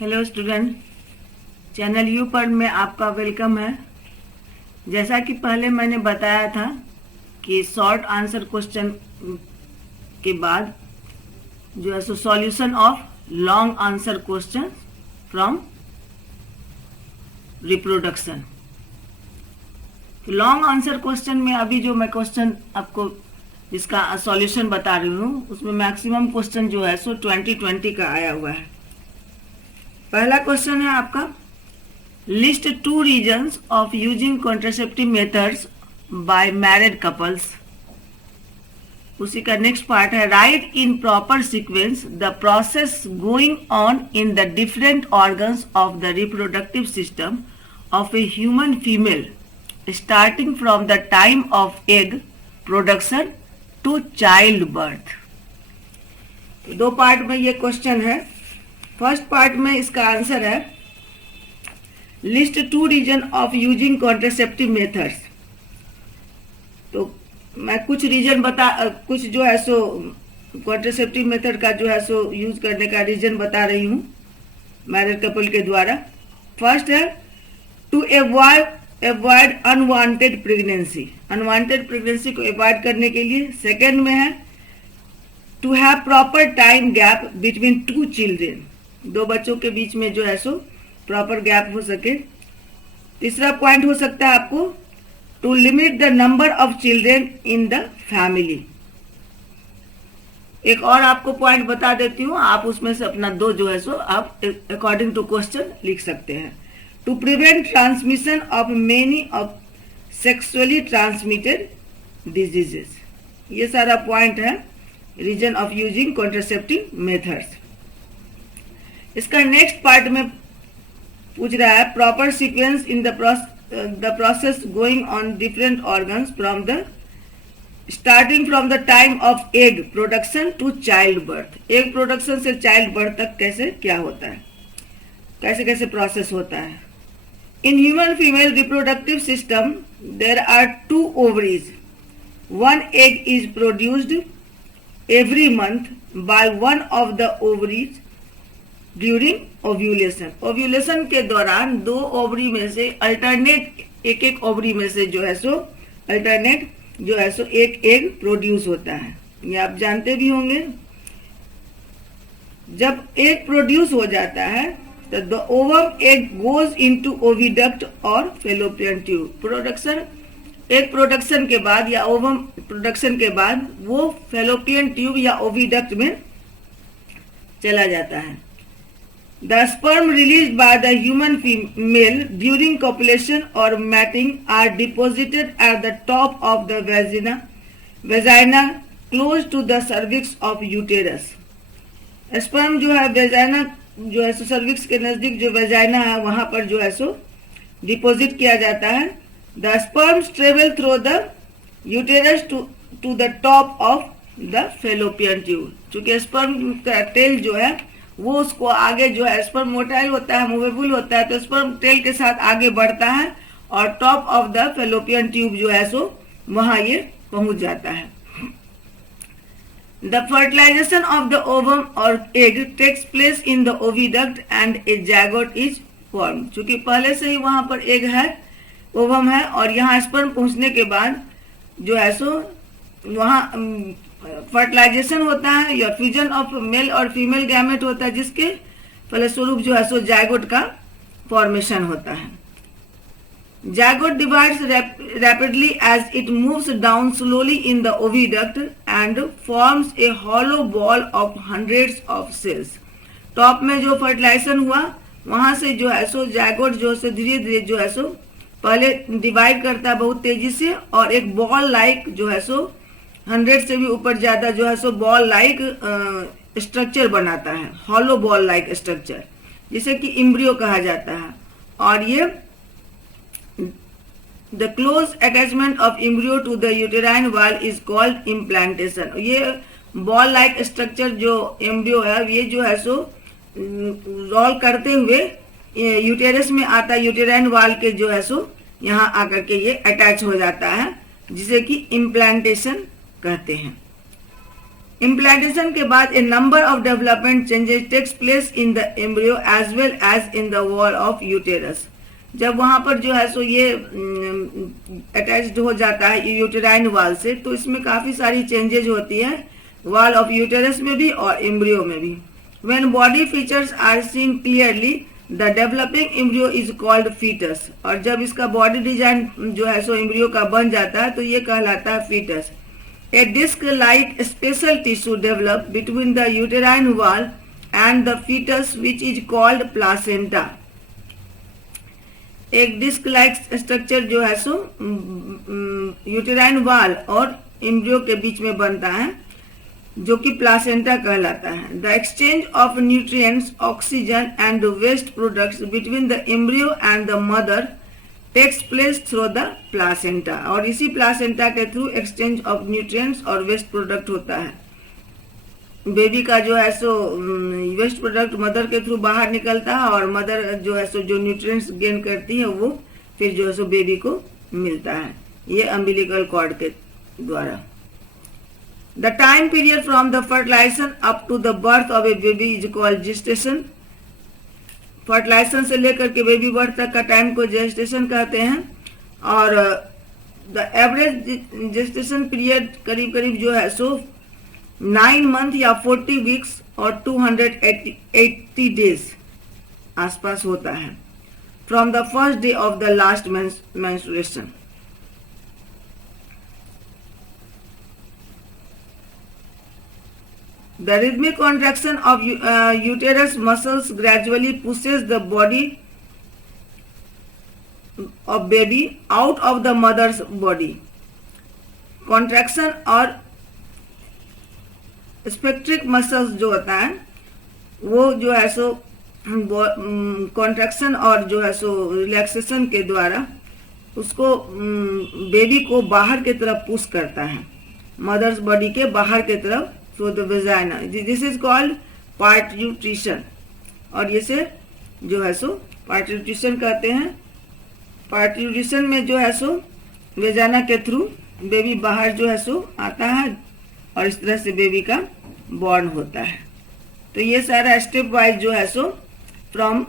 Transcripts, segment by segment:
Hello student, channel you पढ़ में आपका वेलकम है। जैसा कि पहले मैंने बताया था कि शॉर्ट आंसर क्वेश्चन के बाद जो है so solution of long answer question from reproduction. Long answer question में अभी जो मैं क्वेश्चन आपको इसका सॉल्यूशन बता रही हूँ उसमें मैक्सिमम क्वेश्चन जो है सो 2020 का आया हुआ है। पहला क्वेश्चन है आपका, list 2 reasons of using contraceptive methods by married couples. उसी का नेक्स्ट पार्ट है, write in proper sequence the process going on in the different organs of the reproductive system of a human female starting from the time of egg production to child birth. दो part में ये question है। First part में इसका answer है, list 2 reason of using contraceptive methods. तो मैं कुछ रीजन कुछ जो है सो कॉन्ट्रासेप्टिव मेथड का जो है सो यूज करने का रीजन बता रही हूँ मैरिड कपल के द्वारा। फर्स्ट है, to avoid unwanted pregnancy, unwanted pregnancy को अवॉइड करने के लिए। सेकेंड में है, to have proper time gap between 2 children, 2 बच्चों के बीच में जो है सो प्रॉपर गैप हो सके। तीसरा पॉइंट हो सकता है आपको, to limit the number of children in the family. एक और आपको पॉइंट बता देती हूँ, आप उसमें से अपना 2 जो है सो आप अकॉर्डिंग टू क्वेश्चन लिख सकते हैं। To prevent transmission of many of sexually transmitted diseases. ये सारा पॉइंट है reason of using contraceptive methods. इसका नेक्स्ट पार्ट में पूछ रहा है, proper sequence in the process going on different organs from the starting from the time of egg production to child birth. Egg production से child birth तक कैसे क्या होता है, कैसे कैसे प्रोसेस होता है। In human female reproductive system there are 2 ovaries. 1 egg is produced every month by one of the ovaries during ovulation. Ovulation के दौरान 2 ओवरी में से अल्टरनेट एक ओवरी में से जो है सो अल्टरनेट जो है सो एक एग प्रोड्यूस होता है। ये आप जानते भी होंगे। जब एग प्रोड्यूस हो जाता है तो the ovum egg goes into oviduct और fallopian tube. Production egg production के बाद या ओवम प्रोडक्शन के बाद वो फेलोपियन ट्यूब या ओविडक्ट में चला जाता है। The sperm released by the human female during copulation or mating are deposited at the top of the vagina close to the cervix of uterus. Sperm जो है वेजाइना जो है सो सर्विक्स के नजदीक जो वेजाइना है वहां पर जो है सो डिपोजिट किया जाता है। The sperms travel through the uterus to the top of the fallopian tube. चूंकि स्पर्म का टेल जो है वो उसको आगे जो है, स्पर्म मोटाइल होता है, मूवेबल होता है, तो स्पर्म टेल के साथ आगे बढ़ता है और top of the fallopian tube जो है सो वहां ये पहुंच जाता है। The fertilization of the ovum और egg takes place in the oviduct and a zygote is form. चूंकि पहले से ही वहां पर एग है, ओवम है और यहाँ स्पर्म पहुंचने के बाद जो है सो वहां फर्टिलाइजेशन होता है या फ्यूजन ऑफ मेल और फीमेल गैमेट होता है, जिसके फलस्वरूप जो है सो जायगोट का फॉर्मेशन होता है। Zygote divides rapidly as it moves down slowly in the oviduct and forms a hollow ball of hundreds of cells. Top में जो फर्टिलाइजेशन हुआ वहां से जो है सो जायगोट जो है धीरे धीरे जो है सो पहले डिवाइड करता है बहुत तेजी से और एक बॉल लाइक जो है सो 100 से भी ऊपर ज्यादा जो है सो बॉल लाइक स्ट्रक्चर बनाता है, हॉलो बॉल लाइक स्ट्रक्चर, जिसे कि इम्ब्रियो कहा जाता है। और ये the close attachment of embryo to the uterine wall is called implantation. ये बॉल लाइक स्ट्रक्चर जो एम्ब्रियो है ये जो है सो रोल करते हुए यूटेरस में आता है, यूटेराइन वॉल के जो है सो यहाँ आकर के ये अटैच हो जाता है, जिसे कि इम्प्लांटेशन कहते हैं। इम्प्लांटेशन के बाद a number of development changes takes place in the embryo as well as in the wall of uterus. जब वहां पर जो है सो ये अटैच्ड हो जाता है यूटेराइन वाल से, तो इसमें काफी सारी चेंजेज होती है वॉल ऑफ यूटेरस में भी और एम्ब्रियो में भी। When body features are seen clearly the developing embryo is called foetus. और जब इसका बॉडी डिजाइन जो है सो एम्ब्रियो का बन जाता है तो ये कहलाता है foetus. A disc-like special tissue develop between the uterine wall and the fetus, which is called placenta. एक डिस्क लाइक स्ट्रक्चर जो है सो यूटेराइन वॉल और एम्ब्रियो के बीच में बनता है, जो कि प्लासेंटा कहलाता है। The exchange of nutrients, oxygen and waste products between the embryo and the mother takes place through the placenta. और इसी प्लासेंटा के थ्रू एक्सचेंज ऑफ न्यूट्रिएंट्स और वेस्ट प्रोडक्ट होता है। बेबी का जो है सो वेस्ट प्रोडक्ट मदर के थ्रू बाहर निकलता है और मदर जो है सो जो न्यूट्रिएंट्स गेन करती है वो फिर जो है सो बेबी को मिलता है, ये अम्बिलिकल कॉर्ड के द्वारा। The time period from the fertilisation up to the birth of a baby is called gestation. Fertilisation से लेकर के बेबी बर्थ तक का टाइम को जेस्टेशन कहते हैं। और द एवरेज जेस्टेशन पीरियड करीब करीब जो है सो 9 मंथ या 40 वीक्स और 280 डेज आसपास होता है from the first day of the last menstruation. The rhythmic contraction of uterus muscles gradually pushes the body of baby out of the mother's body. Contraction और स्पेक्ट्रिक मसल्स जो होता है वो जो है सो कॉन्ट्रैक्शन और जो है सो रिलैक्सेशन के द्वारा उसको बेबी को बाहर की तरफ पुश करता है, मदर्स बॉडी के बाहर की तरफ through the vagina. This is called parturition. और ये से जो है सो पार्ट्यूट्रिशन कहते हैं। पार्ट्यूट्रिशन में जो है सो वेजाइना के थ्रू बेबी बाहर जो है सो आता है और इस तरह से बेबी का बॉर्न होता है। तो ये सारा स्टेप वाइज जो है so from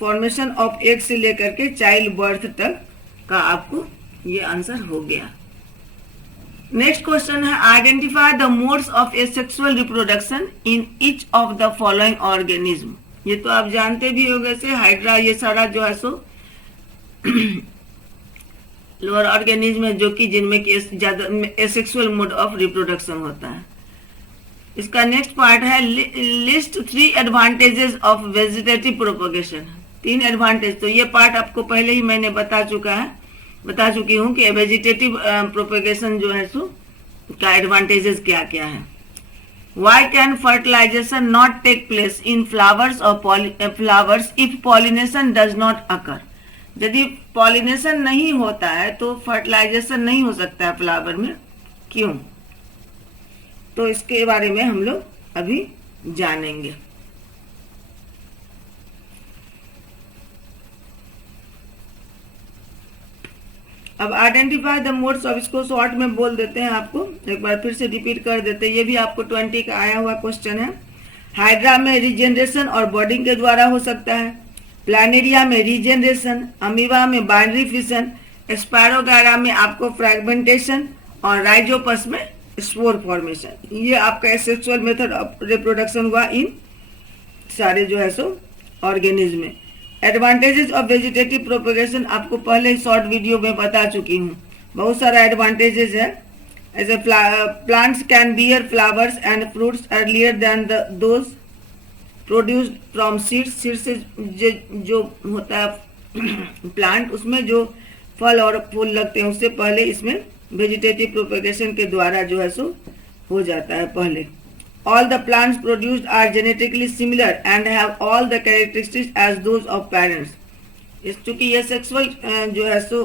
formation of egg से लेकर के चाइल्ड बर्थ तक का आपको ये आंसर हो गया। नेक्स्ट क्वेश्चन है identify the modes of asexual reproduction in each of the following organism. ये तो आप जानते भी होंगे से हाइड्रा ये सारा जो है सो लोअर ऑर्गेनिज्म है जो कि जिनमें ज्यादा एसेक्सुअल मोड ऑफ रिप्रोडक्शन होता है। इसका नेक्स्ट पार्ट है list 3 advantages of vegetative propagation. 3 advantage, तो ये पार्ट आपको पहले ही मैंने बता चुकी हूँ कि वेजिटेटिव प्रोपगेशन जो है सो का एडवांटेजेस क्या क्या है। Why can fertilization not take place in flowers or flowers if pollination does not occur? यदि पॉलिनेशन नहीं होता है तो फर्टिलाइजेशन नहीं हो सकता है फ्लावर में, क्यों? तो इसके बारे में हम लोग अभी जानेंगे। अब आइडेंटिफाई द मोड्स ऑफ, इसको शॉर्ट में बोल देते हैं, आपको एक बार फिर से रिपीट कर देते हैं। ये भी आपको 20 का आया हुआ क्वेश्चन है। हाइड्रा में रीजनरेशन और बॉडिंग के द्वारा हो सकता है, प्लानेरिया में रीजनरेशन, अमीबा में बाइनरी फिशन, स्पायरोगायरा में आपको फ्रैगमेंटेशन और राइजोपस में स्पोर फॉर्मेशन। ये आपका एसेक्सुअल मेथड ऑफ रिप्रोडक्शन हुआ इन सारे जो है सो ऑर्गेनिज्म में। एडवांटेजेस ऑफ वेजिटेटिव प्रोपगेशन आपको पहले शॉर्ट वीडियो में बता चुकी हूँ, बहुत सारा एडवांटेजेस है। As a plants can bear flowers and fruits earlier than those produced from seeds. Seed से जो होता है प्लांट, उसमें जो फल और फूल लगते हैं उससे पहले इसमें वेजिटेटिव प्रोपगेशन के द्वारा जो है सो हो जाता है पहले। All the plants produced are genetically similar and have all the characteristics as those of parents. इस चूंकि ये सेक्सुअल जो है सो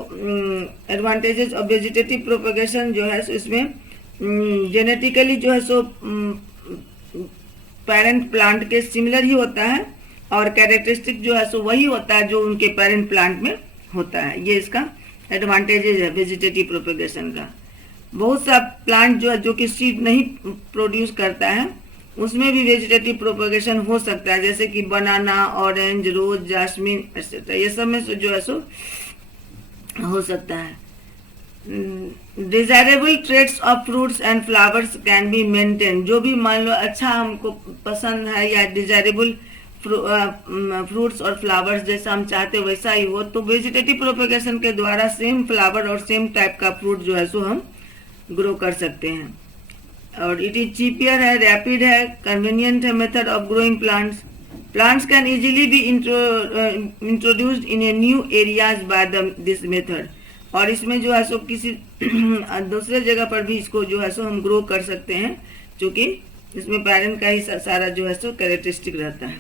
एडवांटेजेस ऑफ वेजिटेटिव प्रोपगेशन जो है सो इसमें जेनेटिकली जो है सो पेरेंट प्लांट के सिमिलर ही होता है और कैरेक्टरिस्टिक जो है सो वही होता है जो उनके पेरेंट प्लांट में होता है। ये इसका एडवांटेजेस है वेजिटेटिव प्रोपगेशन का। बहुत सा प्लांट जो कि सीड नहीं प्रोड्यूस करता है, उसमें भी वेजिटेटिव प्रोपगेशन हो सकता है, जैसे कि बनाना, ऑरेंज, रोज, जास्मिन एक्सेट्रा, ये सब में से जो है सो हो सकता है। Desirable traits of fruits and flowers can be maintain, जो भी मान लो अच्छा हमको पसंद है या डिजायरेबल फ्रूट्स और फ्लावर्स जैसा हम चाहते वैसा ही हो, तो वेजिटेटिव प्रोपगेशन के द्वारा सेम फ्लावर और सेम टाइप का फ्रूट जो है सो हम ग्रो कर सकते हैं। और इट इज चीपियर है, रैपिड है, कन्वीनियंट है method of growing plants. Plants can easily be introduced in a new areas by this method, और इसमें जो है सो किसी दूसरे जगह पर भी इसको जो है सो हम ग्रो कर सकते हैं, क्योंकि इसमें पेरेंट का ही सारा जो है सो कैरेक्टरिस्टिक रहता है।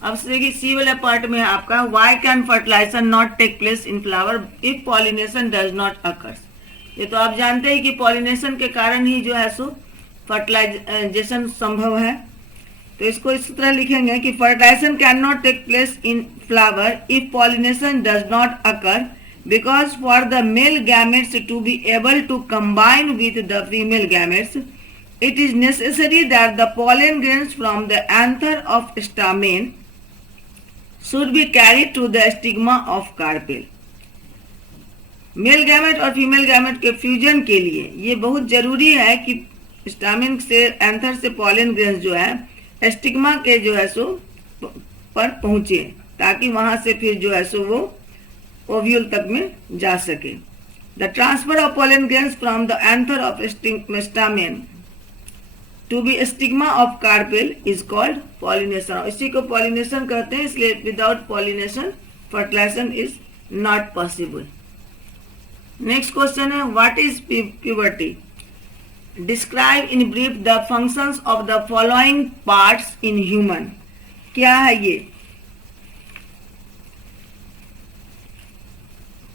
अब देखिए सी वाला पार्ट में है आपका, why can fertilisation not take place in flower if pollination does not occurs. ये तो आप जानते हैं कि पॉलिनेशन के कारण ही जो है सो फर्टिलाइजेशन संभव है। तो इसको इस तरह लिखेंगे कि fertilisation can not take place in flower if pollination does not occur, because for the male gametes to be able to combine with the female gametes, it is necessary that the pollen grains from the anther of stamen should be carried to the stigma of carpel. Mail gamete और female gamete के fusion के लिए ये बहुत जरूरी है कि stamen से एंथर से पॉलन ग्रेन्स जो है स्टिग्मा के जो है सो पर पहुंचे, ताकि वहां से फिर जो है सो वो ओव्यूल तक में जा सके। The transfer of pollen grains from the anther of stamen to be stigma of carpel is called pollination. इसी को पॉलिनेशन कहते हैं, इसलिए without pollination fertilization is not possible. Next question है, what is puberty? Describe in brief the functions of the following parts in human. क्या है ये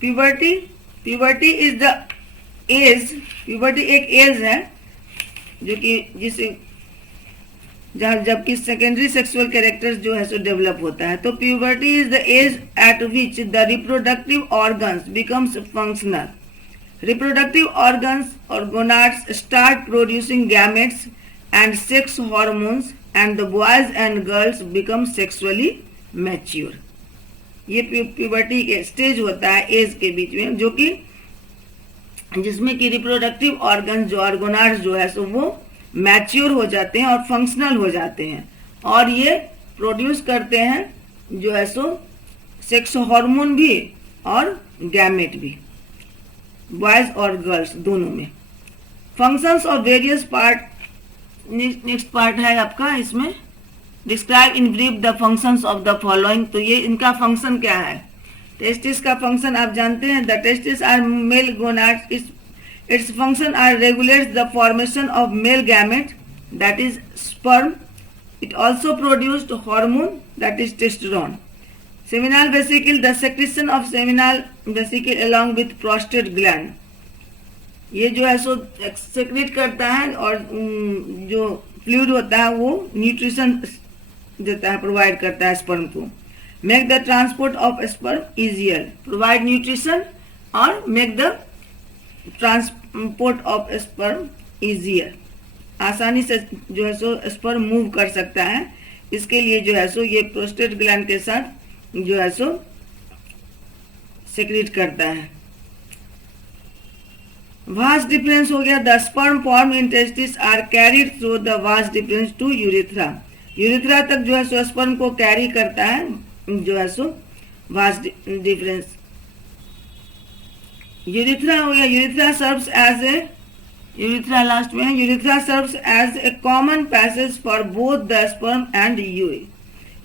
puberty? Puberty is the age, puberty एक एज है जो कि जिसे जबकि सेकेंडरी सेक्सुअल कैरेक्टर्स जो है सो डेवलप होता है। तो puberty is the age at which the reproductive organs becomes functional. Reproductive organs और gonads start producing gametes and sex hormones and the boys and girls become sexually mature. ये puberty के stage होता है as के बीच में, जो कि जिसमें कि रिप्रोडक्टिव ऑर्गन जो ऑर्गोनाड्स जो है सो वो मैच्योर हो जाते हैं और फंक्शनल हो जाते हैं, और ये प्रोड्यूस करते हैं जो है सो सेक्स हार्मोन भी और गैमेट भी, बॉयज और गर्ल्स दोनों में। Functions of various part, next part है आपका, इसमें describe in brief the functions of the following. तो ये इनका फंक्शन क्या है? टेस्टिस का फंक्शन आप जानते हैं, the testis are male gonads, its function are regulates the formation of male gamete that is sperm, it also produced hormone that is testosterone. Seminal vesicle, the secretion of seminal vesicle along with prostate gland, ये जो है सो secret करता है और जो fluid होता है वो न्यूट्रिशन देता है, प्रोवाइड करता है स्पर्म को। Make the transport of sperm easier, provide nutrition और make the transport of sperm easier, आसानी से जो है सो स्पर्म मूव कर सकता है। इसके लिए जो है सो ये प्रोस्टेट ग्लैंड के साथ जो है सो सेक्रेट करता है। वास्ट डिफरेंस हो गया, the sperm form in testis are carried through the vas deferens to urethra. Urethra तक जो है सो स्पर्म को कैरी करता है जो है सो वास्ट डिफरेंस। यूरेथ्रा हो गया, urethra serves as a, urethra last में है, urethra serves as a common passage for both the sperm and urine.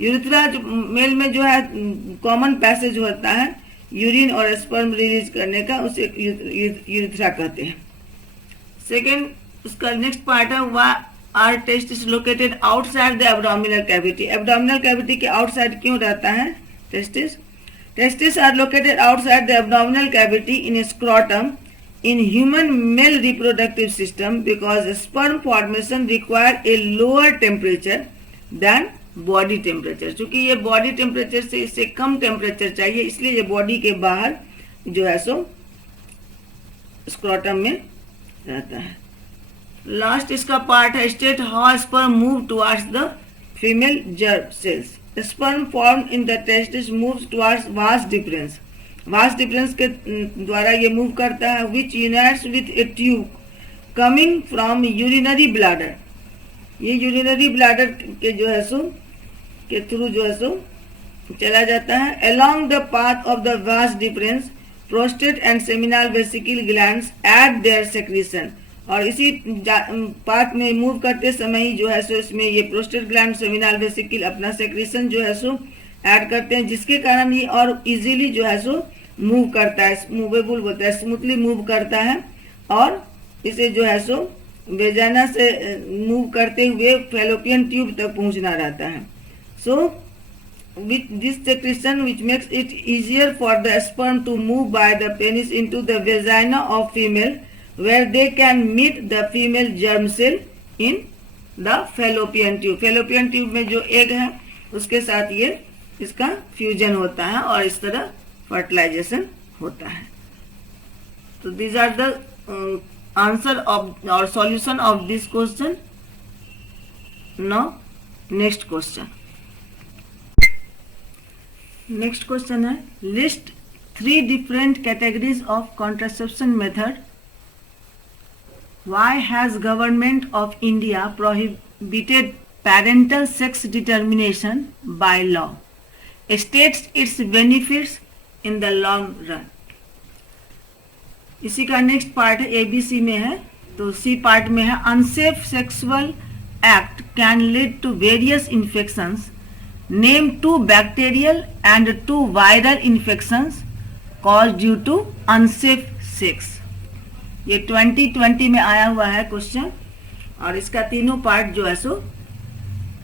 Urethra male में जो है कॉमन पैसेज होता है यूरिन और स्पर्म रिलीज करने का, उसे यूरेथ्रा कहते हैं। सेकेंड उसका नेक्स्ट पार्ट है, why are testis located outside the abdominal cavity. Abdominal cavity के आउटसाइड क्यों रहता है testis? Testis are located outside the abdominal cavity in scrotum in human male reproductive system because sperm formation require a lower temperature than body temperature। चूंकि ये body temperature से इससे कम temperature चाहिए, इसलिए ये बॉडी के बाहर जो है सो स्क्रोटम में रहता है। लास्ट इसका पार्ट है state how sperm move towards the female germ cells. Sperm form in the testis moves towards vas deferens. Vas deferens के द्वारा ये मूव करता है, which unites with a tube coming from urinary bladder. ये urinary bladder के जो है सो के थ्रू जो है सो चला जाता है। Along the path of the vas deferens prostate and seminal vesicle glands add their secretion. और इसी पाथ में मूव करते समय ही जो है सो इसमें ये प्रोस्टेट ग्लैंड सेमिनल वेसिकल अपना सेक्रीशन जो है सो ऐड करते हैं, जिसके कारण ये और इजीली जो है सो मूव करता है, मूवेबल बोलता है, स्मूथली मूव करता है और इसे जो है सो वेजाना से मूव करते हुए फैलोपियन ट्यूब तक पहुंचना रहता है। सो with this secretion which makes it easier for the sperm to move by the penis into the vagina of female where they can meet the female germ cell in the fallopian tube। fallopian tube में जो egg है उसके साथ ये इसका fusion होता है और इस तरह फर्टिलाइजेशन होता है। तो these are the answer of or solution of this question। now next question। Next question है list 3 different categories of contraception method. Why has government of India prohibited parental sex determination by law, states its benefits in the long run. इसी का next part है ABC में है, तो सी part में है unsafe sexual act can lead to various infections. Name 2 bacterial and 2 viral infections caused due to unsafe sex। ये 2020 में आया हुआ है क्वेश्चन और इसका तीनों पार्ट जो है सो,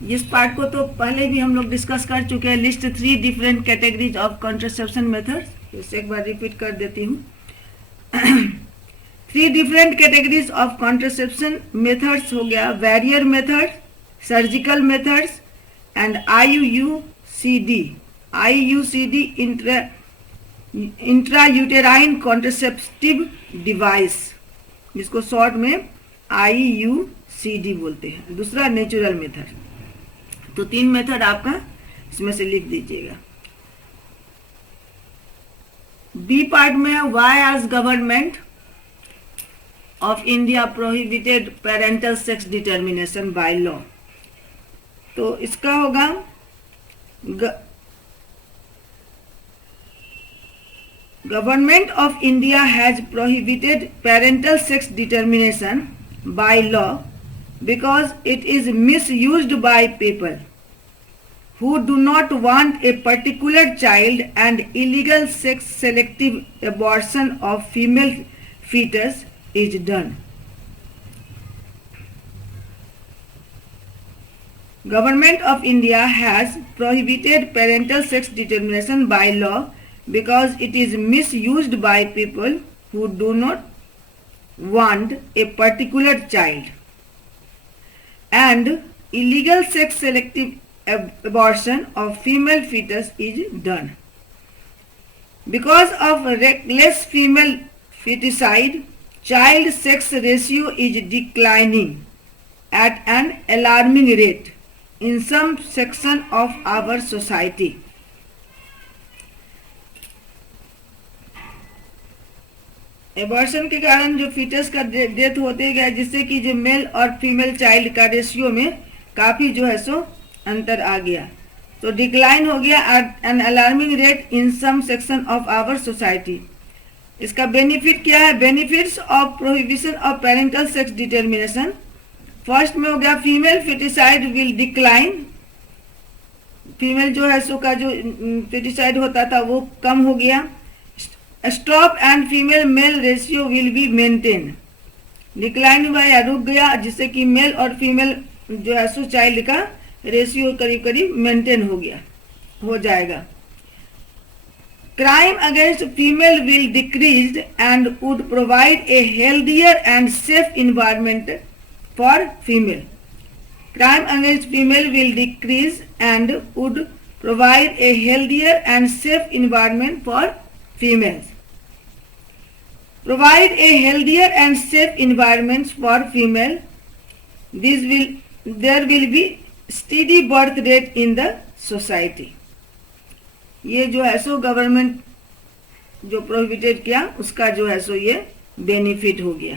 इस पार्ट को तो पहले भी हम लोग डिस्कस कर चुके हैं। List 3 different categories of contraception methods, इसे एक बार रिपीट कर देती हूँ। 3 different categories of contraception methods हो गया barrier method, surgical methods and IUCD। IUCD intrauterine contraceptive device, जिसको शॉर्ट में IUCD बोलते हैं। दूसरा नेचुरल मेथड। तो 3 मेथड आपका इसमें से लिख दीजिएगा। बी पार्ट में why has government of India prohibited parental sex determination by law. तो इसका होगा government of India has prohibited parental sex determination by law because it is misused by people who do not want a particular child and illegal sex selective abortion of female fetus is done। Government of India has prohibited parental sex determination by law because it is misused by people who do not want a particular child and illegal sex selective abortion of female fetus is done। Because of reckless female feticide, child sex ratio is declining at an alarming rate in some section of our society। Abortion के कारण जो foetus का death होते गया, जिससे कि जो mail और फीमेल चाइल्ड का रेशियो में काफी जो है सो अंतर आ गया, तो डिक्लाइन हो गया at an alarming rate in some section of our society. इसका बेनिफिट क्या है? Benefits of prohibition of parental sex determination. First में हो गया female foeticide will decline. Female जो है सो का जो फेटिसाइड होता था वो कम हो गया। Stop and female male ratio will be maintain. Decline हुआ या रुक गया, जिससे कि मेल और फीमेल जो है सो चाइल्ड का रेशियो करीब करीब मेंटेन हो जाएगा। Crime against female will decrease and would provide a healthier and safe environment for female. Crime against female will decrease and would provide a healthier and safe environment for females. Provide a healthier and safe environment for female, there will be steady birth rate in the society. ये जो है so government जो prohibited किया उसका जो है सो ये benefit हो गया।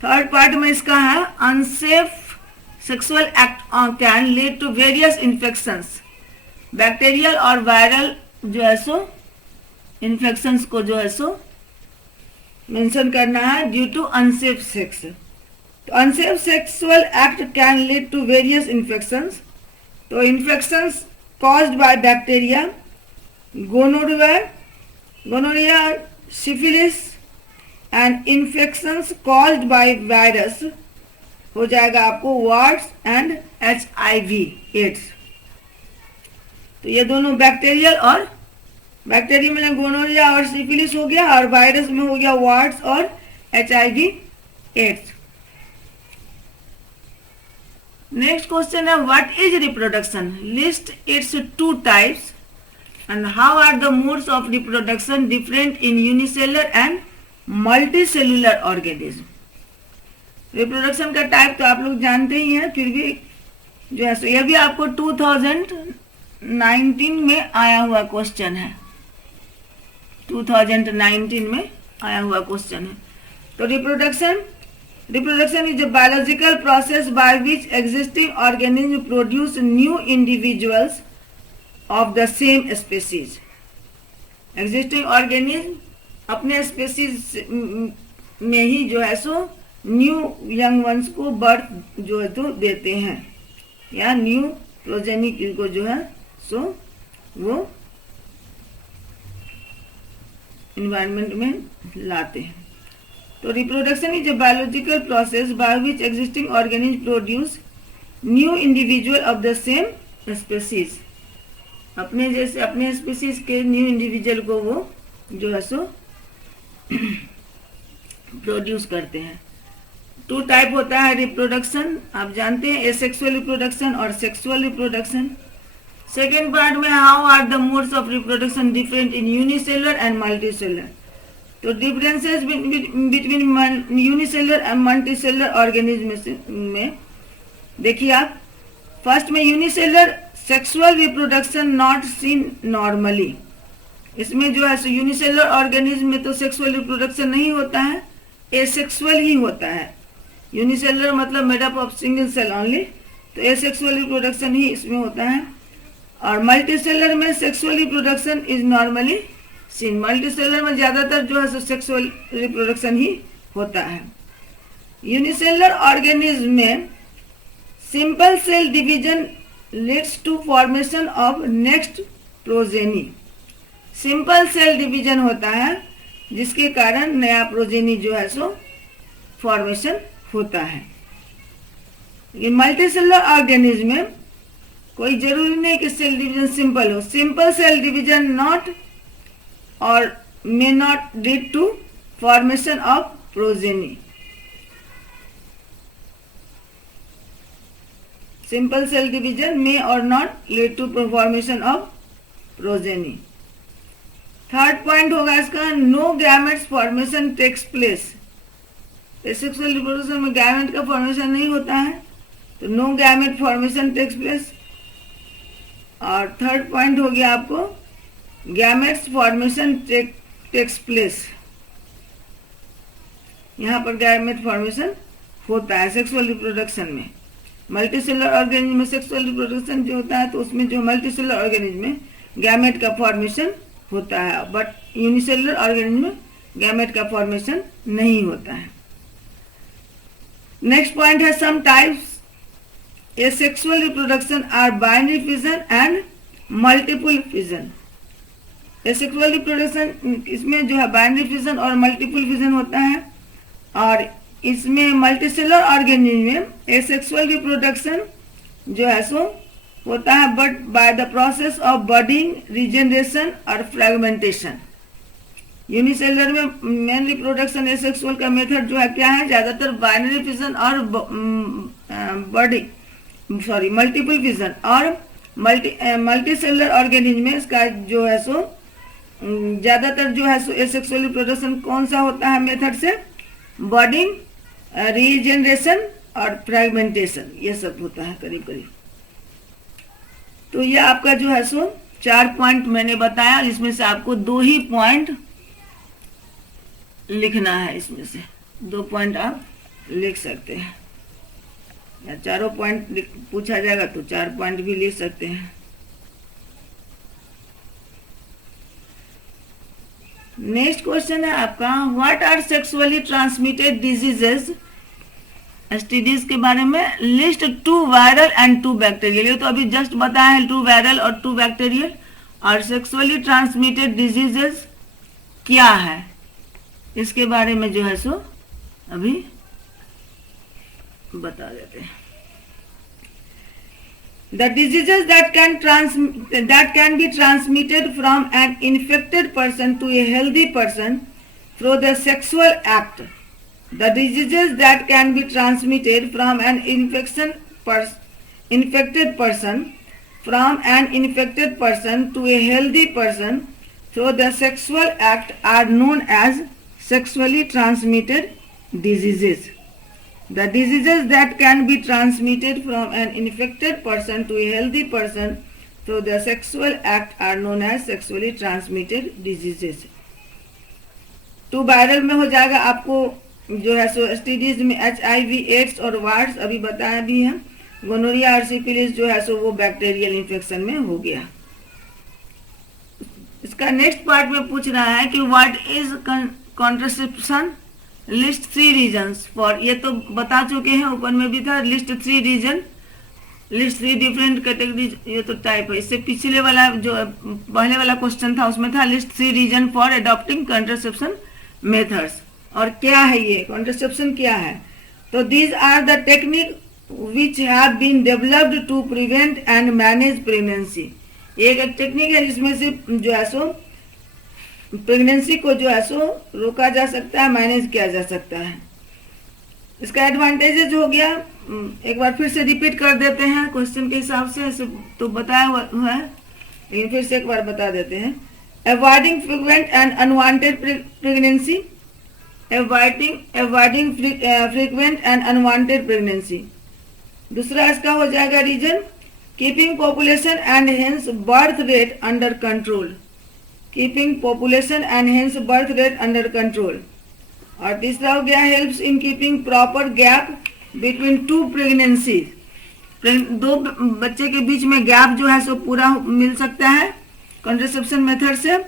थर्ड पार्ट में इसका है unsafe sexual act can lead to various infections, bacterial और वायरल जो है सो इन्फेक्शंस को जो है सो मेंशन करना है ड्यू टू अनसेफ सेक्स। तो unsafe sexual act can lead to various infections, तो infections caused by bacteria, gonorrhea, syphilis and infections caused by virus हो जाएगा आपको वार्ड्स एंड HIV एड्स। तो ये दोनों बैक्टीरियल और बैक्टीरिया में गोनोरिया और सिफिलिस हो गया और वायरस में हो गया वार्ड्स और HIV एड्स। नेक्स्ट क्वेश्चन है what is reproduction, list its two types and how are the modes of reproduction different in unicellular and multicellular organism. रिप्रोडक्शन का टाइप तो आप लोग जानते ही हैं, फिर भी जो है यह भी आपको 2019 में आया हुआ क्वेश्चन है, 2019 में आया हुआ क्वेश्चन है। तो Reproduction is a biological process by which existing organisms produce new individuals of the same species. Existing organism अपने species में ही जो है सो न्यू यंग वंस को बर्थ जो है तो देते हैं या न्यू प्रोजेनी को जो है सो वो इन्वायरमेंट में लाते हैं। तो reproduction is a biological process by which existing organism produce new individual of the same species, अपने जैसे अपने स्पीसीज के न्यू इंडिविजुअल को वो जो है सो प्रोड्यूस करते हैं। टू टाइप होता है रिप्रोडक्शन, आप जानते हैं, एसेक्सुअल रिप्रोडक्शन और सेक्सुअल रिप्रोडक्शन। सेकेंड पार्ट में how are the modes of reproduction different in unicellular and multicellular. तो differences between unicellular and multicellular organism में देखिए आप, फर्स्ट में unicellular sexual reproduction not seen normally. इसमें जो है यूनिसेलुलर ऑर्गेनिज्म में तो सेक्सुअल रिप्रोडक्शन नहीं होता है, एसेक्सुअल ही होता है। यूनिसेलुलर मतलब made up of single cell only, तो एसेक्सुअल रिप्रोडक्शन ही इसमें होता है। और मल्टीसेलुलर में sexual reproduction is normally seen, multicellular में ज्यादातर जो है सेक्सुअल रिप्रोडक्शन ही होता है। यूनिसेलुलर ऑर्गेनिज्म में simple cell division leads to formation of next progeny. Simple cell division होता है जिसके कारण नया प्रोजेनी जो है सो फॉर्मेशन होता है। ये मल्टीसेलुलर ऑर्गेनिज्म में कोई जरूरी नहीं कि सेल डिवीजन सिंपल हो, simple cell division not or may not lead to formation of progeny. Simple cell division may or not lead to formation of progeny. Third point होगा इसका, no gametes formation takes place. Asexual reproduction में gamete का formation नहीं होता है, तो no gamete formation takes place. और third point हो गया आपको गैमेट्स फॉर्मेशन टेक्स प्लेस, यहाँ पर गैमेट फॉर्मेशन होता है सेक्सुअल रिप्रोडक्शन में। मल्टीसेलुलर ऑर्गेनिज्म में सेक्सुअल रिप्रोडक्शन जो होता है तो उसमें जो मल्टीसेलुलर ऑर्गेनिज्म में गैमेट का फॉर्मेशन होता है, बट यूनिसेलुलर ऑर्गेनिज्म में गैमेट का फॉर्मेशन नहीं होता है। नेक्स्ट पॉइंट है some types asexual reproduction are binary fission and multiple fission. Asexual reproduction इसमें जो है बाइनरी फिजन और मल्टीपल फिजन होता है, और इसमें मल्टीसेलुलर ऑर्गेनिज्म में एसेक्सुअल रिप्रोडक्शन जो है सो होता है but by the process of budding, regeneration और फ्रेगमेंटेशन। यूनिसेलुलर में मेन रिप्रोडक्शन एसेक्सुअल का मेथड जो है क्या है, ज्यादातर बाइनरी फिजन और मल्टीपल फिजन। और मल्टीसेलुलर ऑर्गेनिज्म में इसका जो है सो ज्यादातर जो है सो एसेक्सुअल रिप्रोडक्शन कौन सा होता है मेथड से? बर्डिंग, रीजनरेशन और फ्रेगमेंटेशन, ये सब होता है करीब करीब। तो ये आपका जो है सो 4 पॉइंट मैंने बताया, इसमें से आपको 2 ही पॉइंट लिखना है, इसमें से 2 पॉइंट आप लिख सकते हैं, या 4 पॉइंट पूछा जाएगा तो 4 पॉइंट भी लिख सकते हैं। नेक्स्ट क्वेश्चन है आपका, what are sexually transmitted diseases, STDs के बारे में, लिस्ट 2 वायरल एंड 2 बैक्टीरियल। ये तो अभी जस्ट बताया है 2 वायरल और 2 बैक्टीरियल। और सेक्सुअली ट्रांसमिटेड डिजीजेस क्या है, इसके बारे में जो है सो अभी बता देते हैं। The diseases that can be transmitted from an infected person to a healthy person through the sexual act. The diseases that can be transmitted from an infected person from an infected person to a healthy person through the sexual act are known as sexually transmitted diseases. The diseases that can be transmitted from an infected person to a healthy person through the sexual act are known as sexually transmitted diseases. 2 viral में हो जाएगा आपको जो है सो STDs में HIV, ads और wards अभी बताया भी है। गोनोरिया और सिफिलिस जो है सो वो बैक्टीरियल इन्फेक्शन में हो गया। इसका नेक्स्ट पार्ट में पूछ रहा है कि what is contraception, list 3 reasons for, ये तो बता चुके हैं, ऊपर में भी था list 3 reason, list 3 different categories, ये तो टाइप है। इससे पिछले वाला जो पहले वाला क्वेश्चन था उसमें था list 3 reason for adopting contraception methods. और क्या है ये कॉन्ट्रासेप्शन क्या है? तो these are the technique which have been developed to prevent and manage pregnancy. एक टेक्निक है जिसमें से जो है सो प्रेगनेंसी को जो है सो रोका जा सकता है, मैनेज किया जा सकता है। इसका एडवांटेजेस हो गया, एक बार फिर से रिपीट कर देते हैं क्वेश्चन के हिसाब से, ऐसे तो बताया हुआ है लेकिन फिर से एक बार बता देते हैं। Avoiding frequent and unwanted pregnancy, avoiding frequent and unwanted pregnancy. दूसरा इसका हो जाएगा reason, keeping population and hence birth rate under control, keeping population and hence birth rate under control. और तीसरा हो गया helps in keeping proper gap between 2 pregnancies, 2 बच्चे के बीच में गैप जो है सो पूरा मिल सकता है कॉन्ट्रासेप्शन मेथड से।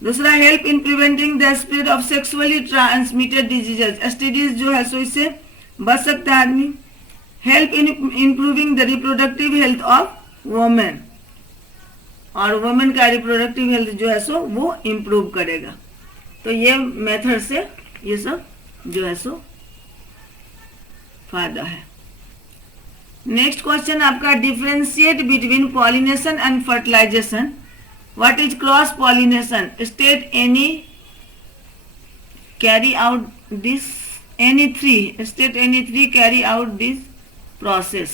दूसरा help in preventing the spread of sexually transmitted diseases, STDs जो है सो इससे बच सकता है आदमी। Help in improving the reproductive health of women, और वुमेन का रिप्रोडक्टिव हेल्थ जो है सो वो इम्प्रूव करेगा। तो ये मेथड से ये सब जो है सो फायदा है। नेक्स्ट क्वेश्चन आपका, differentiate between pollination and fertilisation. What is cross pollination? State any carry out this, any 3, state any 3 carry out this process.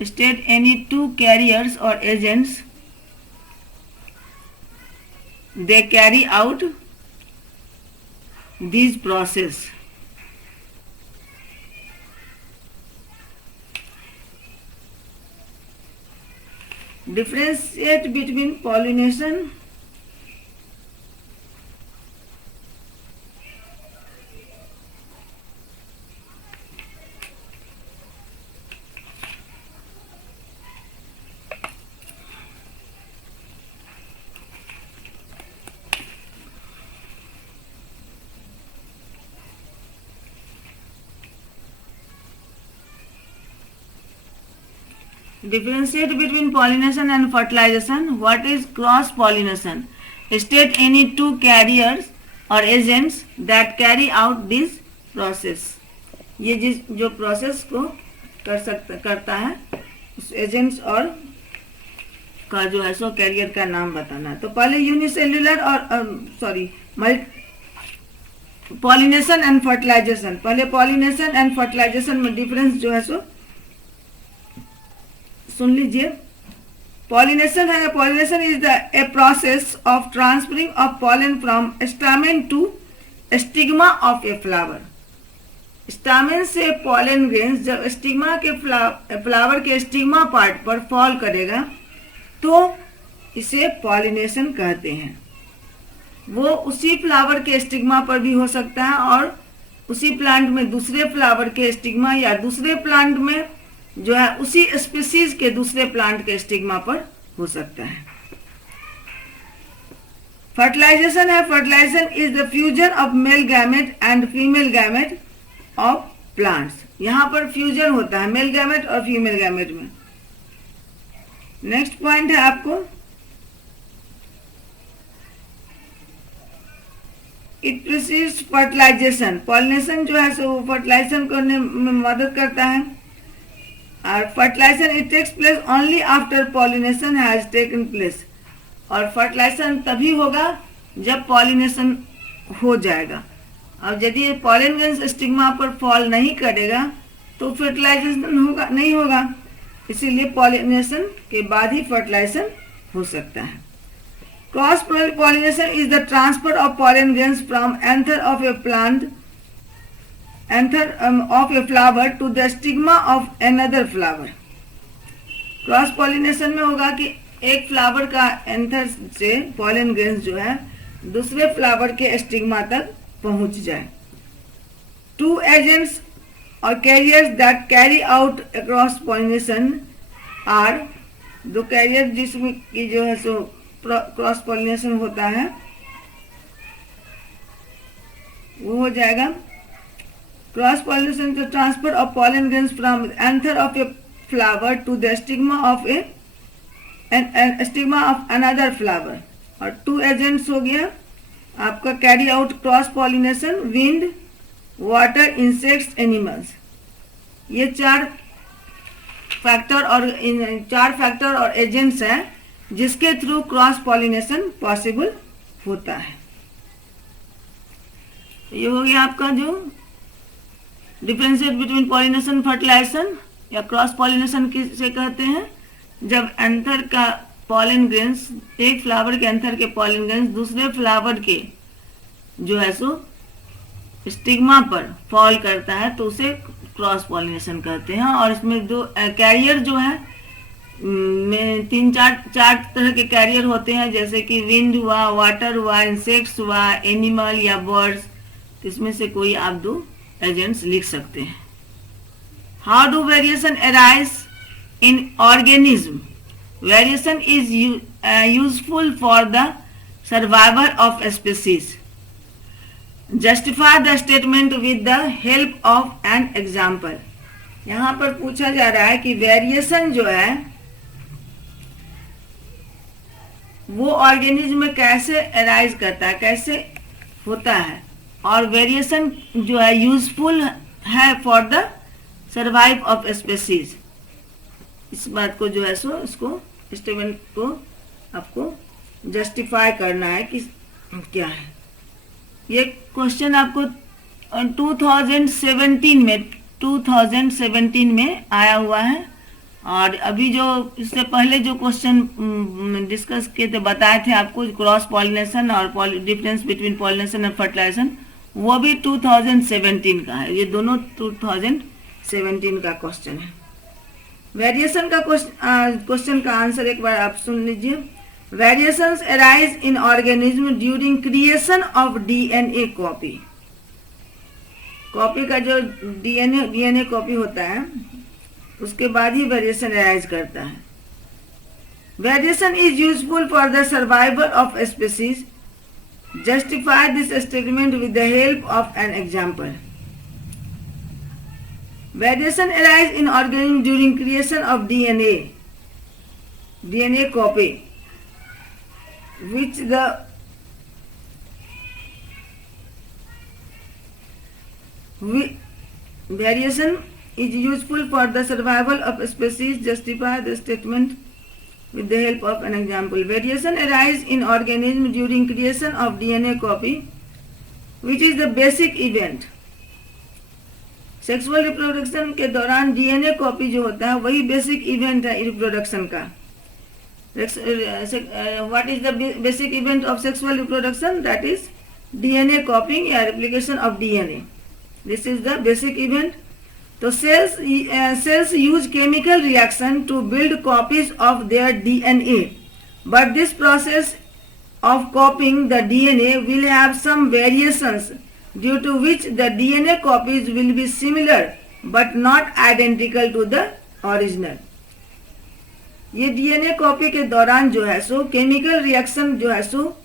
State any 2 carriers or agents they carry out this process. Differentiate between pollination Differentiate between pollination and fertilization. What is cross pollination? State any 2 carriers or agents that carry out this process. ये जो process को करता है उस agents और का जो है सो कैरियर का नाम बताना है। तो पहले यूनिसेल्युलर और पॉलिनेशन एंड फर्टिलाइजेशन, पहले पॉलिनेशन एंड फर्टिलाइजेशन में डिफरेंस जो है सो सुन लीजिए। पॉलिनेशन है, pollination is a process of transferring of pollen from stamen to stigma of a flower. Stamen से पॉलन ग्रेन्स जब स्टिग्मा के फ्लावर के स्टिग्मा पार्ट पर फॉल करेगा तो इसे पॉलिनेशन कहते हैं। वो उसी फ्लावर के स्टिग्मा पर भी हो सकता है और उसी प्लांट में दूसरे फ्लावर के स्टिग्मा या दूसरे प्लांट में जो है उसी स्पीसीज के दूसरे प्लांट के स्टिग्मा पर हो सकता है। फर्टिलाइजेशन है, fertilisation is the fusion of male gamete and female gamete of plants. यहाँ पर फ्यूजन होता है मेल गैमेट और फीमेल गैमेट में। नेक्स्ट पॉइंट है आपको, इट प्रीसीड्स फर्टिलाइजेशन। पॉलिनेशन जो है सो फर्टिलाइजेशन करने में मदद करता है। और fertilisation it takes place only after pollination has taken place. और फर्टिलाइजेशन तभी होगा जब पॉलिनेशन हो जाएगा। और यदि पॉलन ग्रेन्स स्टिग्मा पर फॉल नहीं करेगा तो फर्टिलाइजेशन होगा नहीं होगा, इसीलिए पॉलिनेशन के बाद ही फर्टिलाइजेशन हो सकता है। Cross pollination is the transfer of pollen grains from anther of a plant of a flower to the stigma of another flower. Cross pollination में होगा कि एक फ्लावर का एंथर से पॉलन ग्रेन्स जो है दूसरे फ्लावर के स्टिग्मा तक पहुंच जाए। टू एजेंट्स और carriers that carry out cross pollination are, दो कैरियर जिसमें की जो है सो क्रॉस पॉलिनेशन होता है वो हो जाएगा cross pollination the transfer of pollen grains from anther of a flower to the stigma of a stigma of another flower. और टू एजेंट्स हो गया आपका carry out cross pollination, wind, water, insects, animals. ये चार factor और agents हैं जिसके through cross pollination possible होता है। ये हो गया आपका जो डिफरेंशिएट बिटवीन पॉलिनेशन फर्टिलाइजेशन या क्रॉस पॉलिनेशन किसे कहते हैं, जब एंथर का पॉलन ग्रेन्स एक फ्लावर के एंथर के पॉलन ग्रेन्स दूसरे फ्लावर के जो है सो स्टिग्मा पर फॉल करता है तो उसे क्रॉस पॉलिनेशन कहते हैं। और इसमें दो कैरियर जो है में चार तरह के कैरियर होते हैं, जैसे कि विंड हुआ, वाटर हुआ, इंसेक्ट्स हुआ, एनिमल या बर्ड्स। इसमें से कोई आप दो एजेंट्स लिख सकते हैं। How do variation arise in organism? Variation is useful for the survival of a species. Justify the statement with the help of an example. यहाँ पर पूछा जा रहा है कि वेरिएशन जो है वो ऑर्गेनिज्म में कैसे अराइज करता है, कैसे होता है, और वेरिएशन जो है यूजफुल है for the survive of species. इस बात को जो है सो इसको स्टेटमेंट को आपको जस्टिफाई करना है कि क्या है। ये क्वेश्चन आपको 2017 में आया हुआ है। और अभी जो इससे पहले जो क्वेश्चन डिस्कस किए थे, बताए थे आपको क्रॉस पॉलिनेशन और डिफरेंस बिटवीन पॉलिनेशन और फर्टिलाइजेशन, वो भी 2017 का है। ये दोनों 2017 का क्वेश्चन है। वेरिएशन का क्वेश्चन का आंसर एक बार आप सुन लीजिए। Variations arise in organism during creation of DNA copy. Copy का जो डीएनए कॉपी होता है उसके बाद ही वेरिएशन अराइज करता है। Variation is useful for the survival of species. Justify this statement with the help of an example. Variation arise in organism during creation of DNA copy, which the variation is useful for the survival of species. Justify the statement with the help of an example. Variation arise in organism during creation of DNA copy, which is the basic event. Sexual reproduction के दौरान DNA copy जो होता है वही basic event है reproduction का। What is the basic event of sexual reproduction? That is DNA copying या replication of DNA. This is the basic event. तो cells use chemical reaction to build copies of their DNA, but this process of copying the DNA will have some variations, due to which the DNA copies will be similar but not identical to the original. ये DNA copy के दौरान जो है सो chemical reaction जो है सो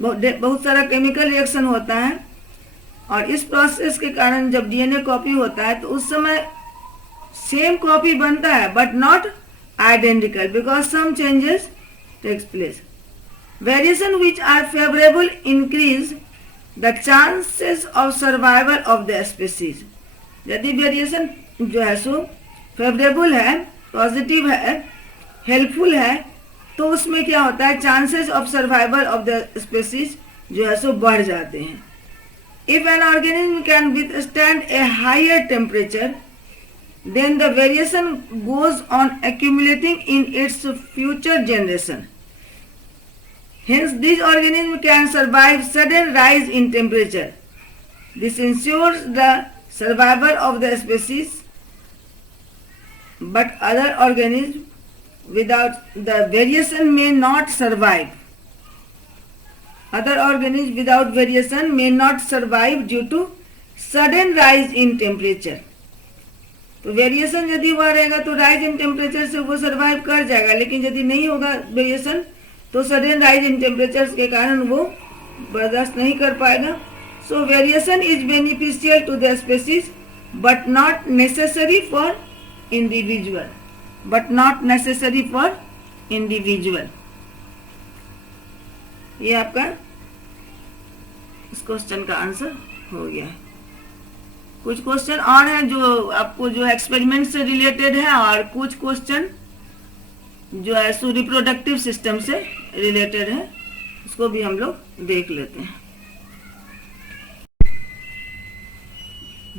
बहुत सारा chemical reaction होता है, और इस प्रोसेस के कारण जब डीएनए कॉपी होता है तो उस समय सेम कॉपी बनता है but not identical because some changes takes place. Variation which are favourable increase the chances of survival of the species. यदि वेरिएशन जो है सो फेवरेबल है, पॉजिटिव है, हेल्पफुल है, तो उसमें क्या होता है, chances of survival of the species जो है सो बढ़ जाते हैं. If an organism can withstand a higher temperature, then the variation goes on accumulating in its future generation. Hence, this organism can survive sudden rise in temperature. This ensures the survival of the species, but other organisms without the variation may not survive. Other organisms without variation may not survive due to sudden rise in temperature. तो variation यदि हुआ रहेगा तो rise in temperature से वो survive कर जाएगा, लेकिन यदि नहीं होगा वेरिएशन तो सडन राइज इन टेम्परेचर के कारण वो बर्दाश्त नहीं कर पाएगा. So variation is beneficial to the species but not necessary for individual. But not necessary for individual. ये आपका इस क्वेश्चन का आंसर हो गया है. कुछ क्वेश्चन और हैं जो आपको जो एक्सपेरिमेंट से रिलेटेड है, और कुछ क्वेश्चन जो है सो रिप्रोडक्टिव सिस्टम से रिलेटेड है, उसको भी हम लोग देख लेते हैं.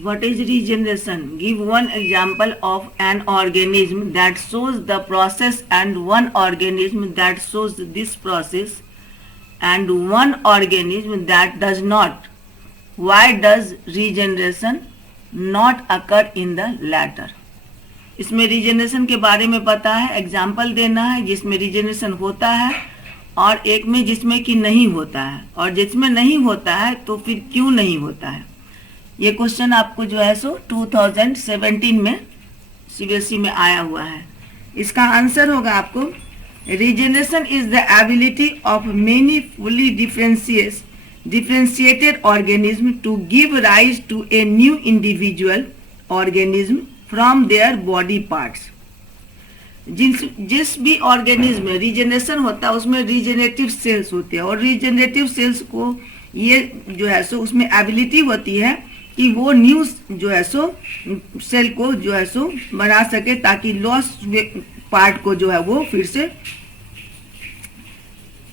What is regeneration? Give one example of an organism that shows the process and one organism that shows this process and one organism that does not. Why does regeneration not occur in the latter? इसमें regeneration के बारे में पता है, example देना है जिसमें regeneration होता है और एक में जिसमें कि नहीं होता है, और जिसमें नहीं होता है तो फिर क्यों नहीं होता है. ये क्वेश्चन आपको जो है सो 2017 में सीबीएसई में आया हुआ है. इसका आंसर होगा आपको, regeneration is the ability of many fully differentiated organisms to give rise to a new individual organism from their body parts. जिस भी ऑर्गेनिज्म में रिजेनरेशन होता है उसमें रिजेनरेटिव सेल्स होते हैं, और रिजेनरेटिव सेल्स को ये जो है सो उसमें एबिलिटी होती है कि वो न्यू जो है सो सेल को जो है सो बना सके, ताकि लॉस पार्ट को जो है वो फिर से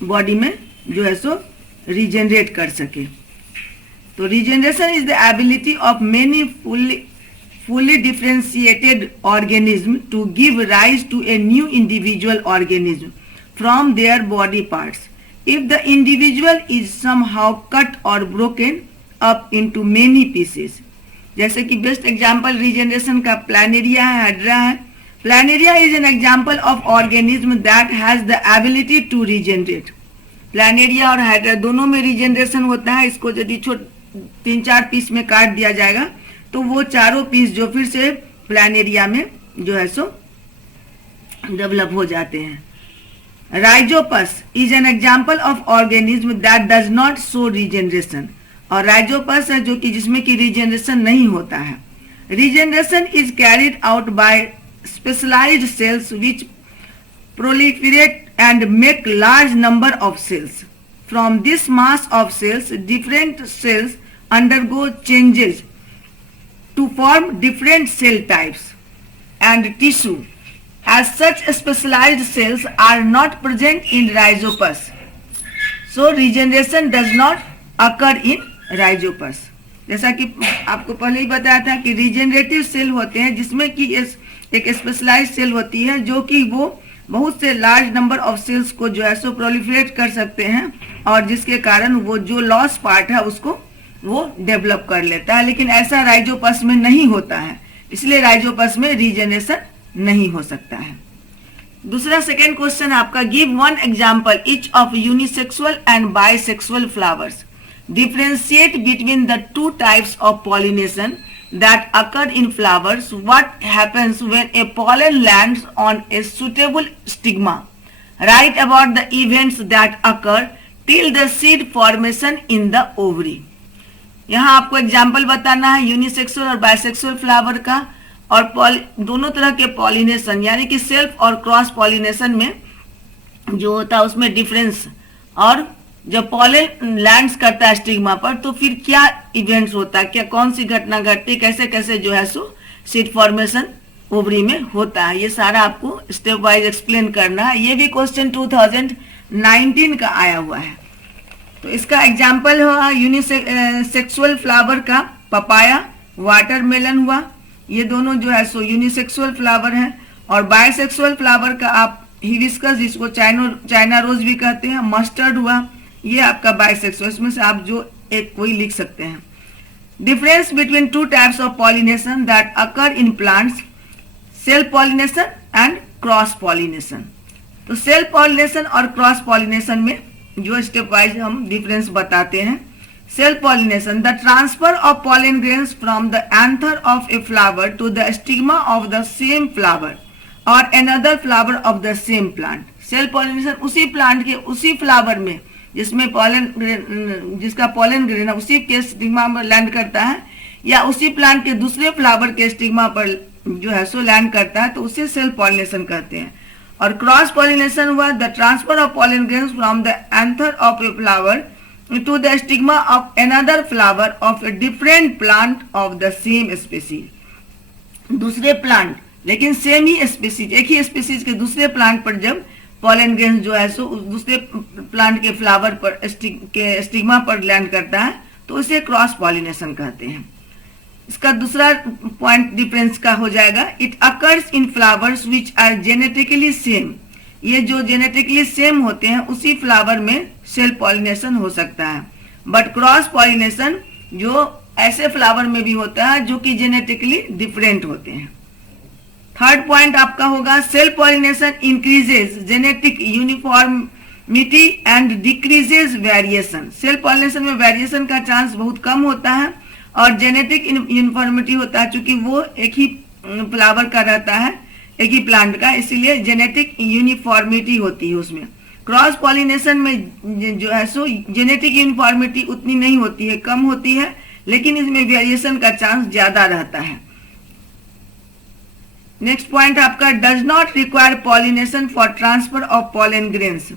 बॉडी में जो है सो रिजेनरेट कर सके. तो regeneration is the ability of many fully differentiated organism to give rise to a new individual organism from their body parts. If the individual is somehow cut or broken up into many pieces. जैसे कि best example regeneration का planaria है, hydra है. Planaria is an example of organism that has the ability to regenerate. Planaria और hydra दोनों में regeneration होता है. इसको यदि 3-4 पीस में काट दिया जाएगा तो वो चारों पीस जो फिर से प्लानेरिया में जो है सो डेवलप हो जाते हैं. Rhizopus is an example of organism that does not show regeneration. और राइजोपस है जो कि जिसमें कि रिजेनरेशन नहीं होता है. Regeneration is carried out by specialised cells which proliferate and make large number of cells. From this mass of cells different cells undergo changes to form different cell types and tissue. As such, specialized cells are not present in rhizopus. So regeneration does not occur in rhizopus. जैसा कि आपको पहले ही बताया था कि regenerative cell होते हैं जिसमें कि एक स्पेशलाइज्ड सेल होती है जो कि वो बहुत से लार्ज नंबर ऑफ सेल्स को जो है सो प्रोलिफरेट कर सकते हैं, और जिसके कारण वो जो लॉस पार्ट है उसको वो डेवलप कर लेता है। लेकिन ऐसा राइजोपस में नहीं होता है, इसलिए राइजोपस में रीजनरेशन नहीं हो सकता है। दूसरा सेकेंड क्वेश्चन आपका, give one example each of unisexual and bisexual flowers, differentiate between the two types of pollination that occur in flowers, what happens when a pollen lands on a suitable stigma, write about the events that occur till the seed formation in the ovary। यहाँ आपको example बताना है unisexual और bisexual flower का, और दोनों तरह के पॉलिनेशन यानी कि सेल्फ और क्रॉस पॉलिनेशन में जो होता है उसमें डिफरेंस, और जब पॉलन लैंड्स करता है स्टिग्मा पर तो फिर क्या इवेंट्स होता है, क्या कौन सी घटना घटती, कैसे कैसे जो है सो सीड फॉर्मेशन ओवरी में होता है, ये सारा आपको स्टेप वाइज एक्सप्लेन करना है। ये भी क्वेश्चन 2019 का आया हुआ है। तो इसका एग्जाम्पल हुआ यूनिसेक्सुअल फ्लावर का पपाया, वाटरमेलन हुआ, ये दोनों जो है सो यूनिसेक्सुअल फ्लावर है। और बायसेक्सुअल फ्लावर का आप हिबिस्कस, जिसको चाइना रोज भी कहते हैं, मस्टर्ड हुआ, ये आपका बाइसेक्सुअल, इसमें से आप जो एक कोई लिख सकते हैं। Difference between two types of pollination that occur in plants, self pollination and cross pollination. तो सेल्फ पॉलिनेशन और क्रॉस पॉलिनेशन में जो स्टेप वाइज हम डिफरेंस बताते हैं। Self pollination, the transfer of pollen grains from the anther of a flower to the stigma of the same flower or another flower of the same plant. Self pollination उसी plant के उसी flower में जिसमें जिसका pollen grain है उसी के stigma पर लैंड करता है, या उसी प्लांट के दूसरे फ्लावर के स्टिग्मा पर जो है सो लैंड करता है, तो उसे सेल्फ पॉलिनेशन कहते हैं। और क्रॉस पॉलिनेशन हुआ the transfer of pollen grains from the anther of a flower to the stigma of another flower of a different plant of the same species. दूसरे plant लेकिन सेम ही species, एक ही species के दूसरे plant पर जब पॉलन ग्रेन्स जो है सो दूसरे प्लांट के फ्लावर पर के स्टिग्मा पर लैंड करता है, तो इसे क्रॉस पॉलिनेशन कहते हैं। इसका दूसरा पॉइंट डिफरेंस का हो जाएगा, it occurs in flowers which are genetically same. ये जो जेनेटिकली सेम होते हैं उसी फ्लावर में सेल्फ पॉलिनेशन हो सकता है, बट क्रॉस पॉलिनेशन जो ऐसे फ्लावर में भी होता है जो कि जेनेटिकली डिफरेंट होते हैं। थर्ड पॉइंट आपका होगा, self pollination increases genetic uniformity and decreases variation. Self pollination में वेरिएशन का चांस बहुत कम होता है, और जेनेटिक यूनिफॉर्मिटी होता है चूंकि वो एक ही फ्लावर का रहता है, एक ही प्लांट का, इसीलिए जेनेटिक यूनिफॉर्मिटी होती है उसमें। क्रॉस पॉलिनेशन में जो है सो जेनेटिक यूनिफॉर्मिटी उतनी नहीं होती है, कम होती है, लेकिन इसमें वेरिएशन का चांस ज्यादा रहता है। नेक्स्ट पॉइंट आपका, does not require pollination for transfer of pollen grains.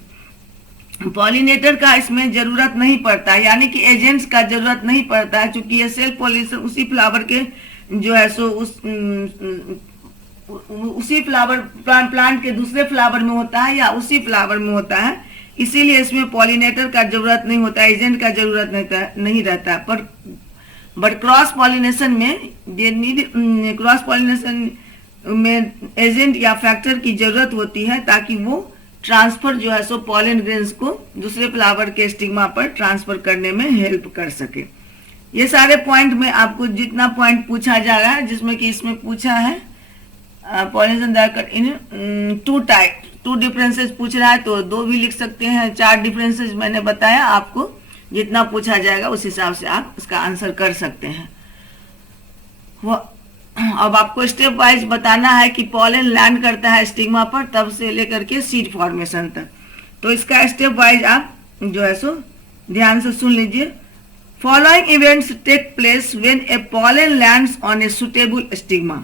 Pollinator का इसमें जरूरत नहीं पड़ता, यानी कि एजेंट्स का जरूरत नहीं पड़ता है, क्योंकि ये सेल्फ पॉलिनेशन उसी फ्लावर के जो है सो उसी फ्लावर प्लांट के दूसरे फ्लावर में होता है या उसी फ्लावर में होता है, इसीलिए इसमें पॉलिनेटर का जरूरत नहीं होता, एजेंट का जरूरत नहीं रहता। पर बट क्रॉस पॉलिनेशन में क्रॉस पॉलिनेशन में एजेंट या फैक्टर की जरूरत होती है, ताकि वो ट्रांसफर जो है सो पॉलन ग्रेन्स को दूसरे फ्लावर के स्टिग्मा पर ट्रांसफर करने में हेल्प कर सके। ये सारे पॉइंट में आपको जितना पॉइंट पूछा जा रहा है, जिसमें कि इसमें पूछा है पॉलिनेशन इन टू डिफरेंसेस पूछ रहा है, तो 2 भी लिख सकते हैं, 4 डिफरेंसेस मैंने बताया आपको, जितना पूछा जाएगा उस हिसाब से आप इसका आंसर कर सकते हैं। अब आपको स्टेप वाइज बताना है कि पॉलन लैंड करता है स्टिग्मा पर तब से लेकर के सीड फॉर्मेशन तक, तो इसका स्टेप वाइज आप जो है सो ध्यान से सुन लीजिए। Following events take place when a pollen lands on a suitable stigma.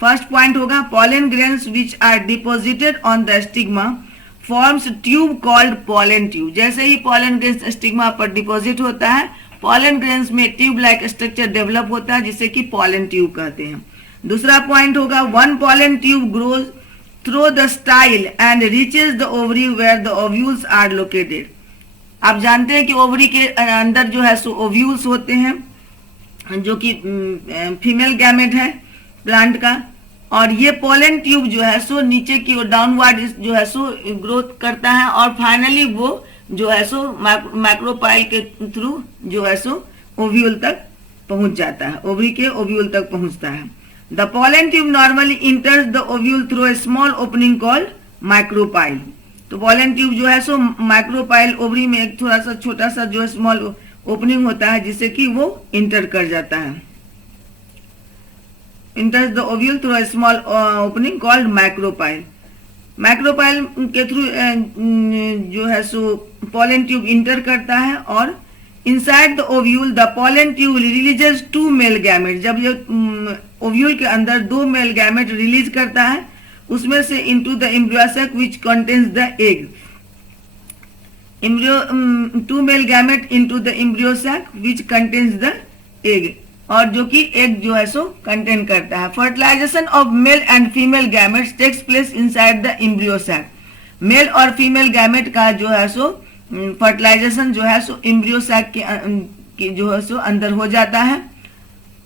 First point होगा, pollen grains which are deposited on the stigma forms tube called pollen tube. जैसे ही पॉलन ग्रेन्स स्टिग्मा पर डिपोजिट होता है, pollen grains में tube like structure develop होता है, जिसे कि पॉलन ट्यूब कहते हैं। दूसरा पॉइंट होगा, one pollen tube grows through the style and reaches the ovary where the ovules are located. आप जानते हैं कि ओवरी के अंदर जो है सो ओव्यूल्स होते हैं, जो कि फीमेल गैमेट है प्लांट का, और ये पोलन ट्यूब जो है सो नीचे की ओर डाउनवर्ड जो है सो ग्रोथ करता है और फाइनली वो जो है सो मैक्रोपाइल के थ्रू जो है सो ओव्यूल तक पहुंच जाता है, ओवरी के ओव्यूल तक पहुंचता है। The pollen tube normally इंटर्स the ovule through a small opening called micropyle. तो पोलन ट्यूब जो है सो माइक्रोपाइल ओवरी में एक थोड़ा सा छोटा सा जो स्मॉल ओपनिंग होता है जिससे कि वो इंटर कर जाता है, इंटर्स the ovule through a small opening called micropyle. Micropyle के थ्रू जो है सो पोलन ट्यूब इंटर करता है और inside the ovule the pollen tube releases 2 male gamete. जब ये ओव्यूल के अंदर 2 मेल गैमेट रिलीज करता है उसमें से into the embryo sac which contains the egg. Embryo 2 male gamete into the embryo sac which contains the egg, और जो कि एग जो है सो कंटेन करता है। Fertilisation of male and female gametes takes place inside the embryo sac. Male और female gamete का जो है सो फर्टिलाइजेशन जो है सो एम्ब्रियो सैक के जो है सो अंदर हो जाता है।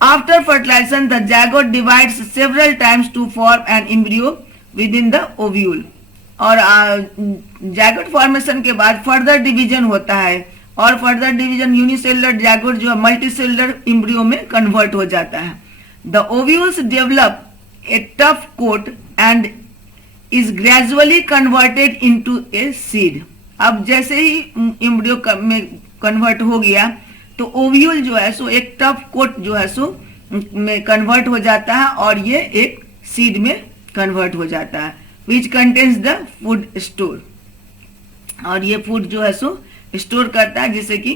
After fertilisation the zygote divides several times to form an embryo within the ovule. और जायगोट फॉर्मेशन के बाद फर्दर डिवीजन होता है और फर्दर डिवीजन यूनिसेलुलर जायगोट जो है मल्टीसेलुलर एम्ब्रियो में कन्वर्ट हो जाता है। The ovules develop a tough coat and is gradually converted into a seed. अब जैसे ही एम्ब्रियो में कन्वर्ट हो गया तो ओव्यूल जो है सो एक टफ कोट जो है सो में कन्वर्ट हो जाता है और ये एक सीड में कन्वर्ट हो जाता है, which contains the food store. और ये फूड जो है सो स्टोर करता है जिसे कि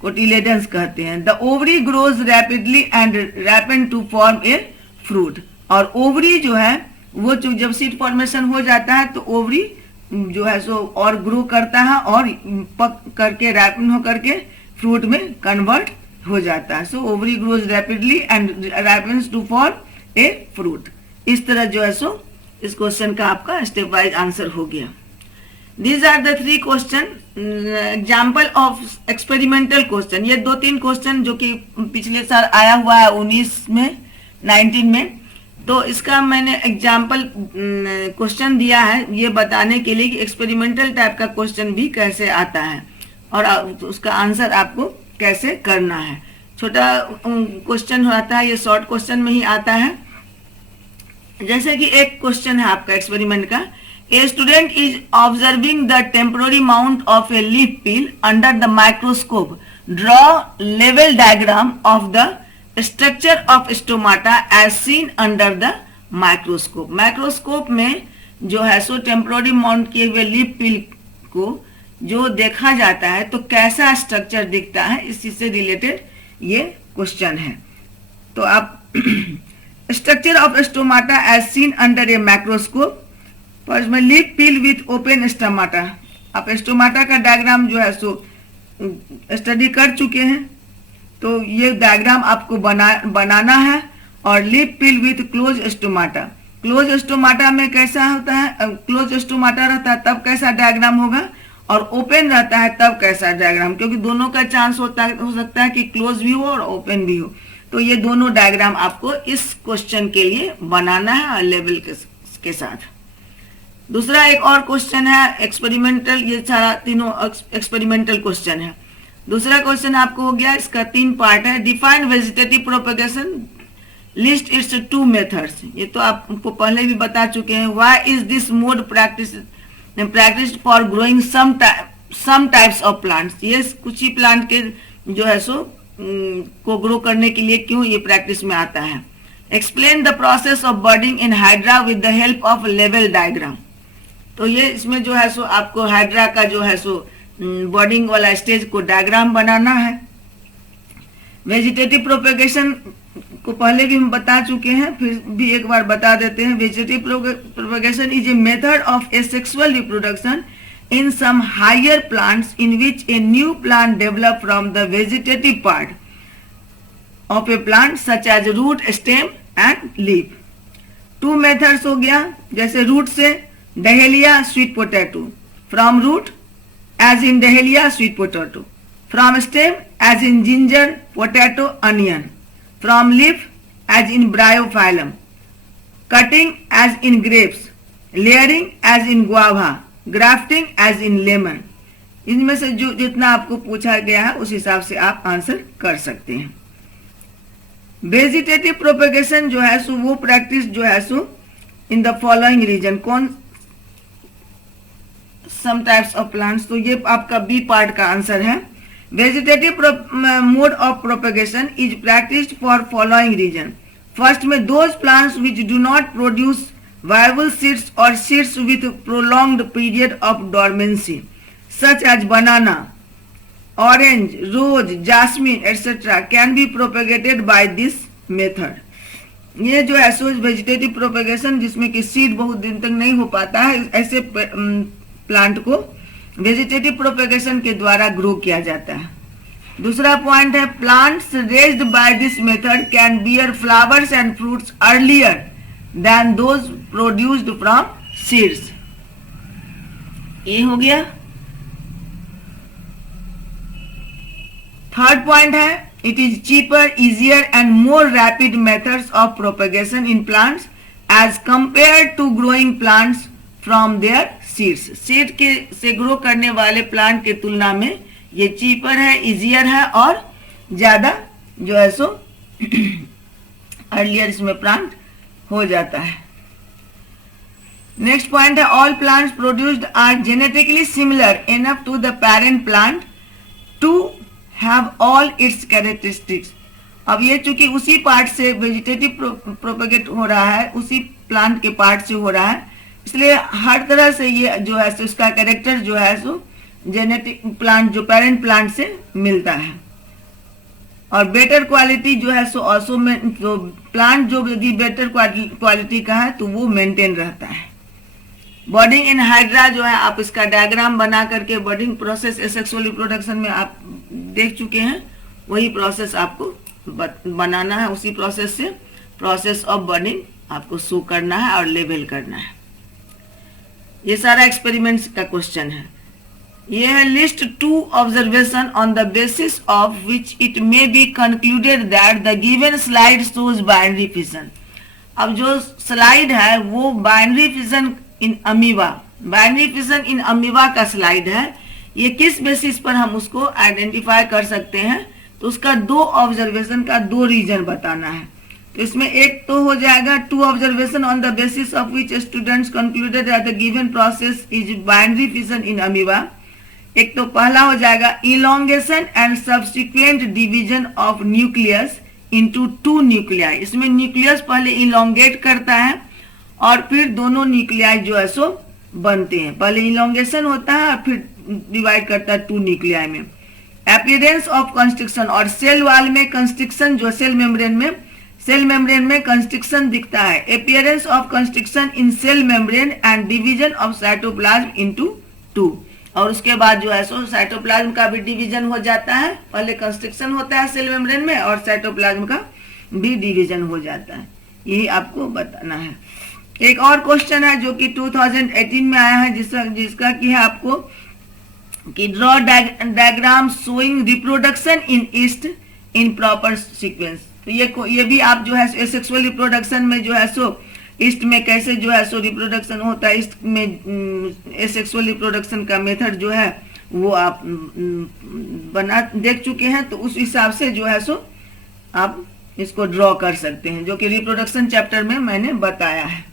कोटिलेडन्स कहते हैं। The ovary grows rapidly and ripened to form a fruit. और ओवरी जो है वो जब सीड फॉर्मेशन हो जाता है तो ओवरी जो है सो और ग्रो करता है और पक करके रैपिड हो करके फ्रूट में कन्वर्ट हो जाता है। So ovary grows rapidly and ripens to form a fruit. इस तरह जो है सो इस क्वेश्चन का आपका स्टेप वाइज आंसर हो गया। These are the 3 question example of experimental question. ये 2-3 क्वेश्चन जो कि पिछले साल आया हुआ है 19 में 19 में, तो इसका मैंने एग्जाम्पल क्वेश्चन दिया है ये बताने के लिए कि एक्सपेरिमेंटल टाइप का क्वेश्चन भी कैसे आता है और उसका आंसर आपको कैसे करना है। छोटा क्वेश्चन आता है, ये शॉर्ट क्वेश्चन में ही आता है। जैसे कि एक क्वेश्चन है आपका एक्सपेरिमेंट का, a student is observing the temporary mount of a leaf peel under the microscope, draw लेवल diagram of the structure of stomata as seen under the microscope. Microscope में जो है सो टेम्पोररी माउंट किए हुए leaf पिल को जो देखा जाता है तो कैसा स्ट्रक्चर दिखता है, इसी से रिलेटेड ये क्वेश्चन है। तो आप structure of stomata as seen under a microscope, first में leaf peel with open stomata. आप स्टोमाटा का डायग्राम जो है सो स्टडी कर चुके हैं, तो ये डायग्राम आपको बनाना है। और leaf peel with close stomata, close stomata में कैसा होता है, क्लोज स्टोमाटा रहता है तब कैसा डायग्राम होगा और ओपन रहता है तब कैसा डायग्राम, क्योंकि दोनों का चांस हो सकता है कि क्लोज भी हो और ओपन भी हो। तो ये दोनों डायग्राम आपको इस क्वेश्चन के लिए बनाना है और लेवल के साथ। दूसरा एक और क्वेश्चन है एक्सपेरिमेंटल, ये सारा तीनों एक्सपेरिमेंटल क्वेश्चन है। दूसरा क्वेश्चन आपको हो गया, इसका 3 पार्ट है। Define vegetative propagation, list its 2 methods. ये तो आपको पहले भी बता चुके हैं। Why is this mode practice for growing some types of plants. ये कुछ ही प्लांट के जो है सो को ग्रो करने के लिए क्यों ये प्रैक्टिस में आता है। Explain the process of budding in hydra with the help of लेवल डायग्राम। तो ये इसमें जो है सो आपको हाइड्रा का जो है सो बर्डिंग वाला स्टेज को डायग्राम बनाना है। वेजिटेटिव प्रोपेगेशन को पहले भी हम बता चुके हैं, फिर भी एक बार बता देते हैं। Vegetative propagation is a method of asexual reproduction in some higher plants in which a new plant develop from the vegetative part of a plant such as root, stem and leaf। 2 methods हो गया, जैसे root से dahlia sweet potato, from root as in dahlia sweet potato, from stem as in ginger, potato, onion, from leaf as in bryophyllum, cutting as in grapes, layering as in guava, grafting as in lemon. इनमें से जो जितना आपको पूछा गया है उस हिसाब से आप आंसर कर सकते हैं। वेजिटेटिव प्रोपेगेशन जो है सो वो प्रैक्टिस जो है सो इन द फॉलोइंग रीजन, कौन सम टाइप्स ऑफ प्लांट्स, तो ये आपका बी पार्ट का आंसर है। Vegetative mode of propagation is practised for following reason. First में those plants which do not produce viable seeds or seeds with prolonged period of dormancy such as banana, orange, rose, jasmine etc. can be propagated by this method। ये जो है सो vegetative propagation जिसमें कि seed बहुत दिन तक नहीं हो पाता है, ऐसे प्लांट को वेजिटेटिव प्रोपेगेशन के द्वारा ग्रो किया जाता है। दूसरा पॉइंट है plants raised by this method can bear flowers and fruits earlier than those produced from seeds। ये हो गया। थर्ड पॉइंट है it is cheaper, easier and more rapid methods of propagation in plants as compare to growing plants from their seeds. Seed के से grow करने वाले plant के तुलना में ये चीपर है, इजियर है और ज्यादा जो है सो अर्लियर इसमें प्लांट हो जाता है। नेक्स्ट पॉइंट है all plants produced are genetically similar enough to the parent plant to have all its characteristics. अब ये चूंकि उसी पार्ट से वेजिटेटिव प्रोपेगेट हो रहा है, उसी प्लांट के पार्ट से हो रहा है, इसलिए हर तरह से ये जो है सो उसका कैरेक्टर जो है सो जेनेटिक प्लांट जो पेरेंट प्लांट से मिलता है। और बेटर क्वालिटी जो है सो ऑल्सो में जो प्लांट जो यदि बेटर क्वालिटी का है तो वो मेंटेन रहता है। बर्डिंग इन हाइड्रा जो है आप इसका डायग्राम बना करके बर्डिंग प्रोसेस एसेक्सुअल रिप्रोडक्शन में आप देख चुके हैं, वही प्रोसेस आपको बनाना है। उसी प्रोसेस से प्रोसेस ऑफ बर्डिंग आपको शो करना है और लेबल करना है। ये सारा एक्सपेरिमेंट्स का क्वेश्चन है। ये है list 2 observation on the basis of which it may be concluded that the given slide shows binary fission. अब जो स्लाइड है वो binary fission in amoeba, binary fission in amoeba का स्लाइड है। ये किस बेसिस पर हम उसको आइडेंटिफाई कर सकते हैं, तो उसका 2 ऑब्जर्वेशन का 2 रीजन बताना है। तो इसमें एक तो हो जाएगा 2 observation on the basis of which students concluded that the given process is binary fission in amoeba. एक तो पहला हो जाएगा elongation and subsequent division of nucleus into 2 nuclei. इसमें न्यूक्लियस पहले इलोंगेट करता है और फिर दोनों न्यूक्लियाई जो है सो बनते हैं। पहले इलोंगेशन होता है और फिर डिवाइड करता है 2 न्यूक्लियाई में। अपीयरेंस ऑफ कंस्ट्रिक्शन, और सेल वाल में कंस्ट्रिक्शन जो सेल मेम्ब्रेन में कंस्ट्रिक्शन दिखता है। Appearance of constriction in cell membrane and division of cytoplasm into 2। और उसके बाद जो है सो साइटोप्लाज्म का भी डिवीजन हो जाता है। पहले कंस्ट्रिक्शन होता है सेल मेम्ब्रेन में और साइटोप्लाज्म का भी डिवीजन हो जाता है। यही आपको बताना है। एक और क्वेश्चन है जो कि 2018 में आया है, जिसका कि है आपको कि draw diagram showing reproduction in east in proper sequence. तो ये भी आप जो है सेक्सुअल रिप्रोडक्शन में जो है सो ईस्ट में कैसे जो है सो रिप्रोडक्शन होता है, ईस्ट में एसेक्सुअल रिप्रोडक्शन का मेथड जो है वो आप बना देख चुके हैं। तो उस हिसाब से जो है सो आप इसको ड्रॉ कर सकते हैं, जो कि रिप्रोडक्शन चैप्टर में मैंने बताया है।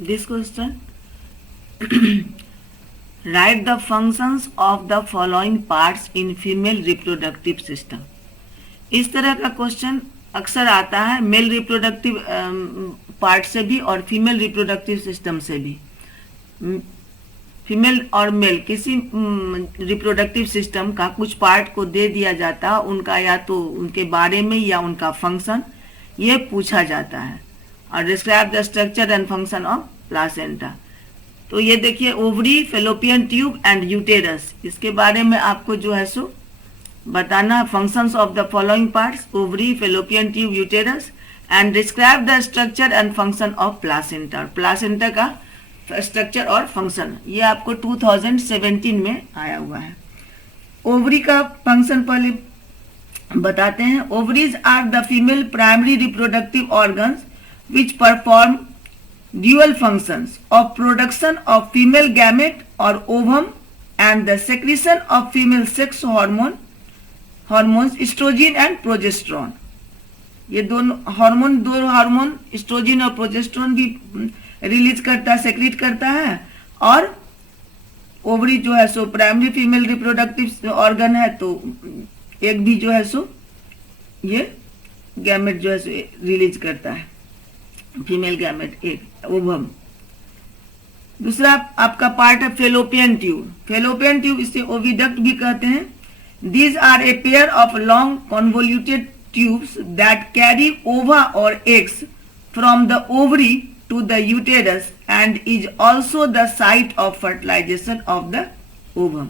This question right the functions of the following parts in female reproductive system. इस तरह का क्वेश्चन अक्सर आता है मेल रिप्रोडक्टिव पार्ट से भी और फीमेल रिप्रोडक्टिव सिस्टम से भी। फीमेल और मेल किसी रिप्रोडक्टिव सिस्टम का कुछ पार्ट को दे दिया जाता है, उनका या तो उनके बारे में या उनका फंक्शन ये पूछा जाता है। और describe the structure and function of placenta. तो ये देखिए ovary, fallopian tube and uterus, इसके बारे में आपको जो है सो बताना functions of the following parts ovary, fallopian tube, uterus and describe the structure and function of placenta. Placenta का स्ट्रक्चर और फंक्शन, ये आपको 2017 में आया हुआ है। ओवरी का फंक्शन पहले बताते हैं। Ovaries are the female primary reproductive organs which perform dual functions of production of female gamete or ovum and the secretion of female sex hormones estrogen and progesterone. ये दो हार्मोन एस्ट्रोजन और progesterone भी release करता है, secrete करता है। और ovary जो है सो प्राइमरी फीमेल रिप्रोडक्टिव ऑर्गन है, तो एक भी जो है सो ये गैमेट जो है सो रिलीज करता है, फीमेल गैमेट एक ओवम। दूसरा आपका पार्ट है फेलोपियन ट्यूब। फेलोपियन ट्यूब इसे ओविडक्ट भी कहते हैं। These are a pair of long convoluted tubes that carry ova or eggs from the ovary to the uterus and is also the site of fertilization of the ovum।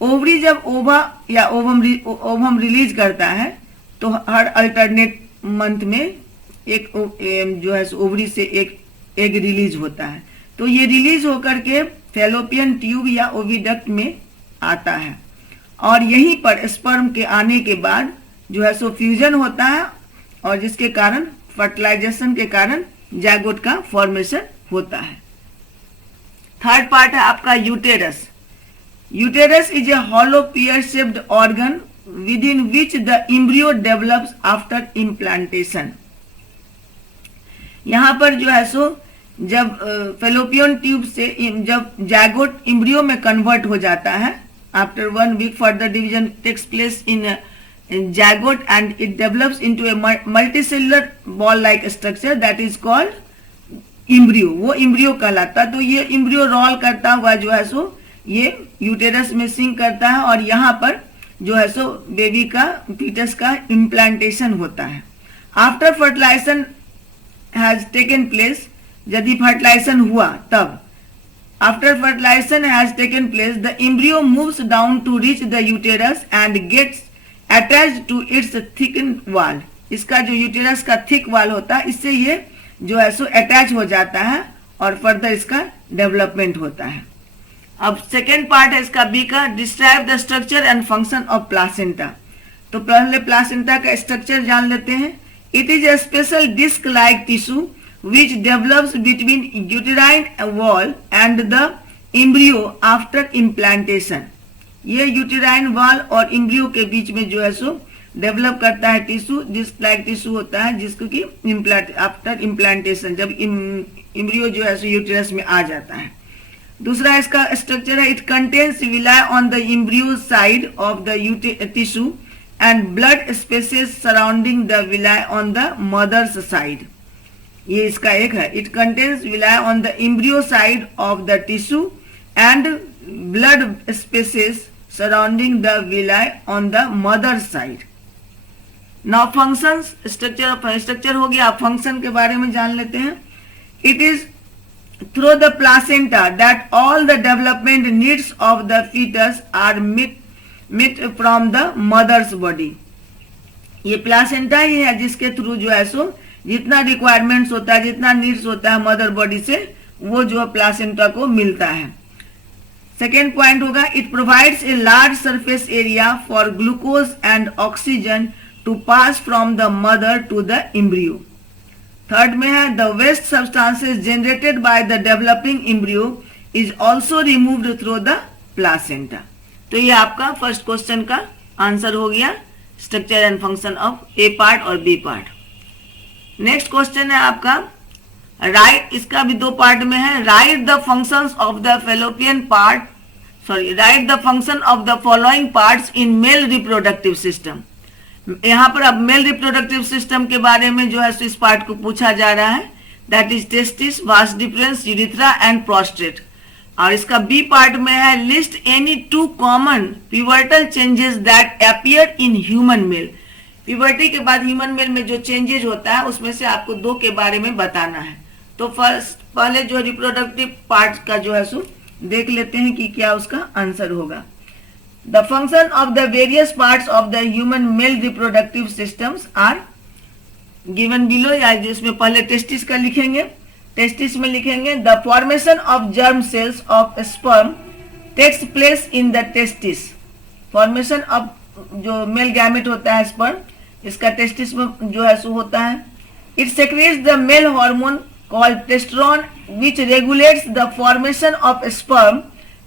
Ovary जब ओवा या ovum release करता है तो हर alternate month में एक जो है ओवरी से एक एग रिलीज होता है, तो ये रिलीज होकर के फेलोपियन ट्यूब या ओविडक्ट में आता है और यहीं पर स्पर्म के आने के बाद जो है सो फ्यूजन होता है और जिसके कारण फर्टिलाइजेशन के कारण जाइगोट का फॉर्मेशन होता है। थर्ड पार्ट है आपका uterus. Uterus is a hollow pear shaped organ with in which the embryo develops after implantation. यहां पर जो है सो जब फेलोपियन ट्यूब से जब जाइगोट एम्ब्रियो में कन्वर्ट हो जाता है, after 1 week further division takes place in zygote and it develops into a multicellular ball like structure that is called embryo। वो embryo कहलाता है। तो ये embryo रोल करता हुआ जो है सो ये यूटेरस में सिंक करता है और यहाँ पर जो है सो बेबी का फीटस का इम्प्लांटेशन होता है। After fertilisation has taken place, यदि फर्टिलाइजेशन हुआ तब after fertilisation has taken place the embryo moves down to reach the uterus and gets attach to its thicken wall. इसका जो यूटेरस का थिक वाल होता है इससे ये जो है सो अटैच हो जाता है और फर्दर इसका डेवलपमेंट होता है। अब सेकेंड पार्ट है इसका बी का, describe the structure and function of placenta. तो पहले प्लासेंटा का स्ट्रक्चर जान लेते हैं। It is a special disc like tissue which develops between uterine wall and the embryo after implantation. ये यूटेराइन वॉल और एम्ब्रियो के बीच में जो है सो डेवलप करता है टिश्यू, डिस्क लाइक टिश्यू होता है जिसको कि आफ्टर इम्प्लांटेशन जब एम्ब्रियो जो है सो यूटेरस में आ जाता है। दूसरा इसका स्ट्रक्चर है, it contains villi on the embryo side of the tissue and blood spaces surrounding the villi on the mother's side. ये इसका एक है, it contains villi on the embryo side of the tissue and blood spaces surrounding the villi on the mother side। Now functions, structure हो गया। आप function के बारे में जान लेते हैं। It is through the placenta that all the development needs of the fetus are met from the mother's body। ये प्लासेंटा ही है जिसके थ्रू जो है सो जितना रिक्वायरमेंट्स होता है, जितना नीड्स होता है मदर बॉडी से, वो जो प्लासेंटा को मिलता है। सेकेंड पॉइंट होगा, it provides a large surface area for glucose and oxygen to pass from the mother to the embryo. Third में है, the waste substances generated by the developing embryo is also removed through the placenta. तो ये आपका first question का answer हो गया, structure and function of A part और B part. Next question है आपका राइट, इसका भी दो पार्ट में है। Right the functions of the fallopian part, right the function of the following parts in male reproductive system. यहाँ पर अब मेल रिप्रोडक्टिव सिस्टम के बारे में जो है इस पार्ट को पूछा जा रहा है, that is testis, vas deferens, urethra and prostate. और इसका बी पार्ट में है, list any 2 common pubertal changes that appear in human male. Puberty के बाद ह्यूमन मेल में जो चेंजेस होता है उसमें से आपको 2 के बारे में बताना है। तो फर्स्ट पहले जो रिप्रोडक्टिव पार्ट का जो है सो देख लेते हैं कि क्या उसका आंसर होगा। The function of the various parts of the human male reproductive systems are given below, या जिसमें पहले टेस्टिस का लिखेंगे। टेस्टिस में लिखेंगे the formation of germ cells of sperm takes place in the testis. Formation of जो male gamete होता है स्पर्म, इसका टेस्टिस में जो है सो होता है। It secrets the male hormone called testosterone which regulates the formation of sperm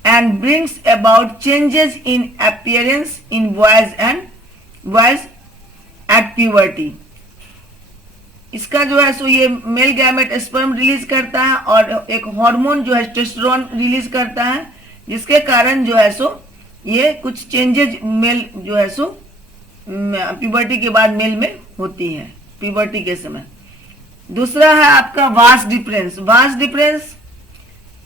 and brings about changes in appearance in boys at puberty। इसका जो है सो ये मेल गैमेट स्पर्म रिलीज करता है और एक हार्मोन जो है टेस्टोस्टेरोन रिलीज करता है, जिसके कारण जो है सो ये कुछ चेंजेज मेल जो है सो प्यूबर्टी के बाद मेल में होती है, प्यूबर्टी के समय। दूसरा है आपका vas deferens. Vas deferens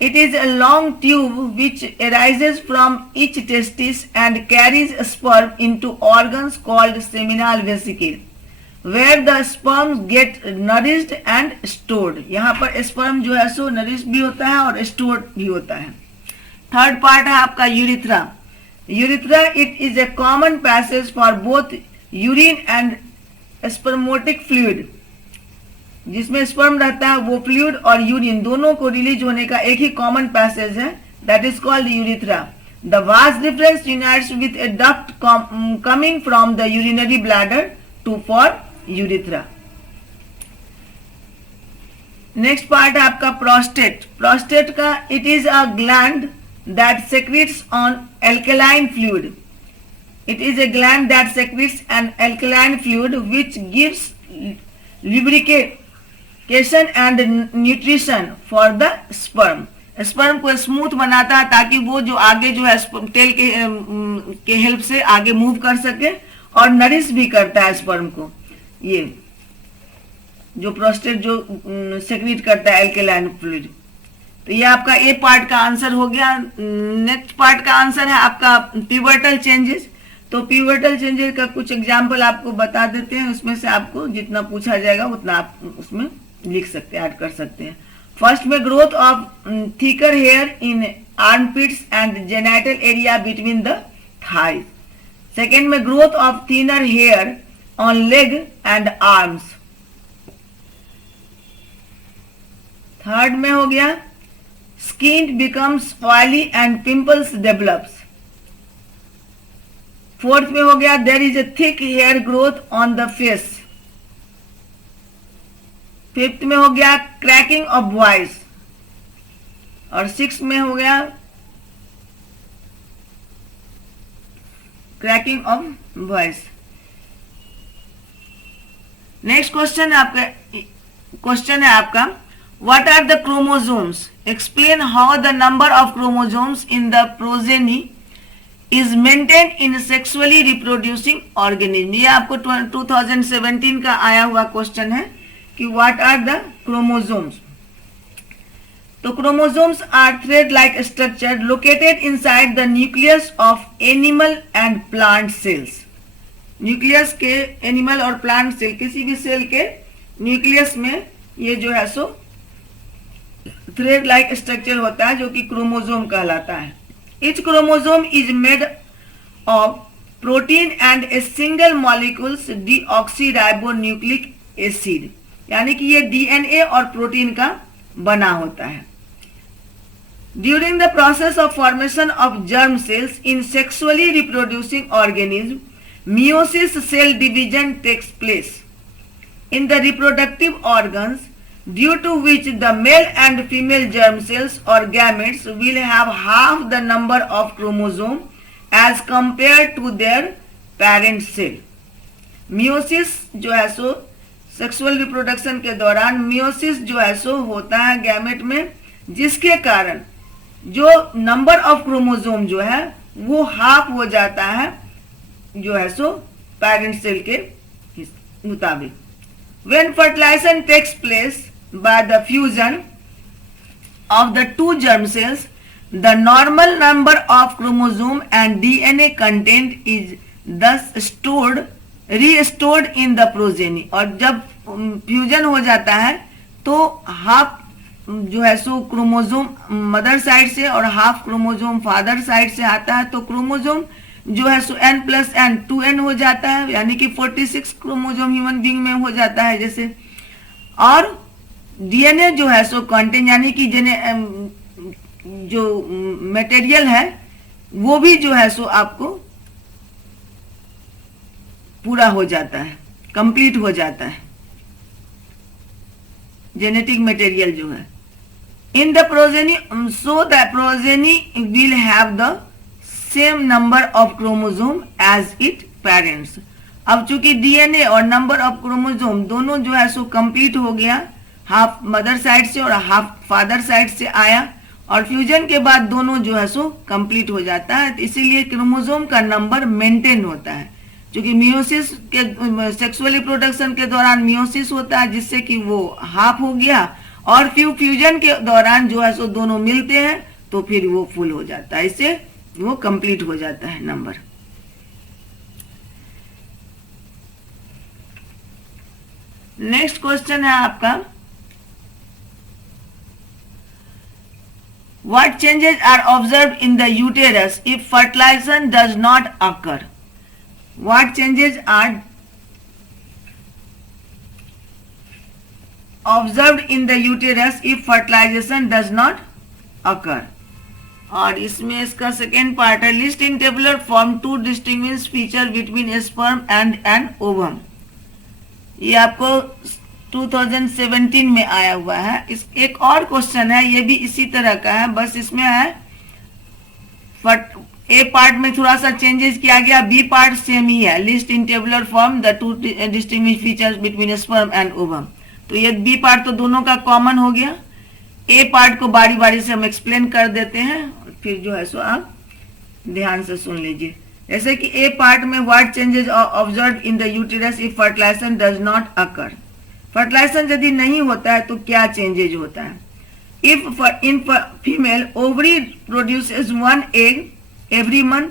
it is a long tube which arises from each testis and carries sperm into organs called seminal vesicle where the sperm get nourished and stored। यहाँ पर स्पर्म जो है सो nourish भी होता है और stored भी होता है। थर्ड पार्ट है आपका urethra. Urethra it is a common passage for both urine and spermatic fluid. जिसमें स्पर्म रहता है वो फ्लूइड और यूरिन दोनों को रिलीज होने का एक ही कॉमन पैसेज है, that is called urethra. The vas deferens unites with a duct coming from the urinary bladder to for urethra. Next part है आपका प्रोस्टेट। प्रोस्टेट का it is a gland that secretes on alkaline fluid. It is a gland that secretes an alkaline fluid which gives lubrication and nutrition for the sperm। Sperm को smooth बनाता है ताकि वो जो आगे जो है टेल के हेल्प से आगे मूव कर सके, और नरिश भी करता है स्पर्म को। ये जो प्रोस्टेट जो सेक्रेट करता है एल्कलाइन फ्लूइड। तो ये आपका ए पार्ट का आंसर हो गया। नेक्स्ट पार्ट का आंसर है आपका प्यूबर्टल चेंजेस। तो प्यूबर्टल चेंजेस का कुछ एग्जाम्पल आपको बता देते हैं, उसमें से आपको जितना पूछा जाएगा उतना आप उसमें लिख सकते हैं, ऐड कर सकते हैं। फर्स्ट में growth of thicker hair in armpits and genital area between the thighs. Second में growth of thinner hair on leg and arms. Third में हो गया skin becomes oily and pimples develops. Fourth में हो गया there is a thick hair growth on the face. Fifth में हो गया क्रैकिंग ऑफ वॉइस। और सिक्स में हो गया cracking of voice. Next question है आपका what are the chromosomes. Explain how the number of chromosomes in the progeny is maintained in sexually reproducing organism। ये आपको 2017 का आया हुआ क्वेश्चन है कि what are the chromosomes। तो chromosomes are thread-like structure located inside the nucleus of animal and plant cells। Nucleus के animal और प्लांट सेल, किसी भी सेल के न्यूक्लियस में ये जो है सो थ्रेड लाइक स्ट्रक्चर होता है जो कि क्रोमोसोम कहलाता है। Each chromosome is made of protein and a single molecules deoxyribonucleic acid। यानी कि ये डीएनए और प्रोटीन का बना होता है। During the process of formation of germ cells in sexually reproducing organism, meiosis cell division takes place in the reproductive organs, due to which the male and female germ cells or gametes will have half the number of chromosomes as compared to their parent cell। Meiosis जो है सो sexual reproduction के दौरान meiosis जो है सो होता है gamete में, जिसके कारण जो नंबर ऑफ क्रोमोसोम जो है वो हाफ हो जाता है जो है सो पेरेंट सेल के मुताबिक। When fertilization takes place by the fusion of the two germ cells, the normal number of chromosome and DNA content is thus restored in the progeny। और जब फ्यूजन हो जाता है तो हाफ जो है सो क्रोमोसोम मदर साइड से और हाफ क्रोमोसोम फादर साइड से आता है, तो क्रोमोसोम जो है सो n+n 2n हो जाता है, यानी कि 46 क्रोमोसोम ह्यूमन बीइंग में हो जाता है जैसे। और डीएनए जो है सो कंटेन, यानी कि जो मटेरियल है वो भी जो है सो आपको पूरा हो जाता है, कंप्लीट हो जाता है, जेनेटिक मटेरियल जो है in the progeny, so the progeny will have the same number of chromosome as it parents. अब चूंकि डीएनए और नंबर ऑफ क्रोमोसोम दोनों जो है सो कंप्लीट हो गया, हाफ मदर साइड से और हाफ फादर साइड से आया, और फ्यूजन के बाद दोनों जो है सो कंप्लीट हो जाता है, तो इसीलिए क्रोमोसोम का नंबर मेंटेन होता है। क्योंकि मियोसिस के सेक्सुअल रिप्रोडक्शन के दौरान मियोसिस होता है जिससे कि वो हाफ हो गया, और फिर फ्यूजन के दौरान जो है सो दोनों मिलते हैं तो फिर वो फुल हो जाता है, इससे वो कंप्लीट हो जाता है नंबर। नेक्स्ट क्वेश्चन है आपका, what changes are observed in the uterus if fertilization does not occur? What changes are observed in the uterus if fertilization does not occur? और इसमें इसका सेकेंड पार्ट है, list in tabular form to distinguish feature between sperm and an ovum. ये आपको 2017 में आया हुआ है। इस एक और क्वेश्चन है, ये भी इसी तरह का है, बस इसमें है ए पार्ट में थोड़ा सा चेंजेस किया गया, बी पार्ट सेम ही है, list in tabular form the two distinguish features between sperm and ovum. तो ये बी पार्ट तो दोनों का कॉमन हो गया। ए पार्ट को बारी बारी से हम एक्सप्लेन कर देते हैं, फिर जो है सो आप ध्यान से सुन लीजिए। जैसे कि ए पार्ट में what changes observe in the uterus if fertilisation does not occur. Fertilisation यदि नहीं होता है तो क्या चेंजेज होता है। If in female ovary produces 1 egg every month,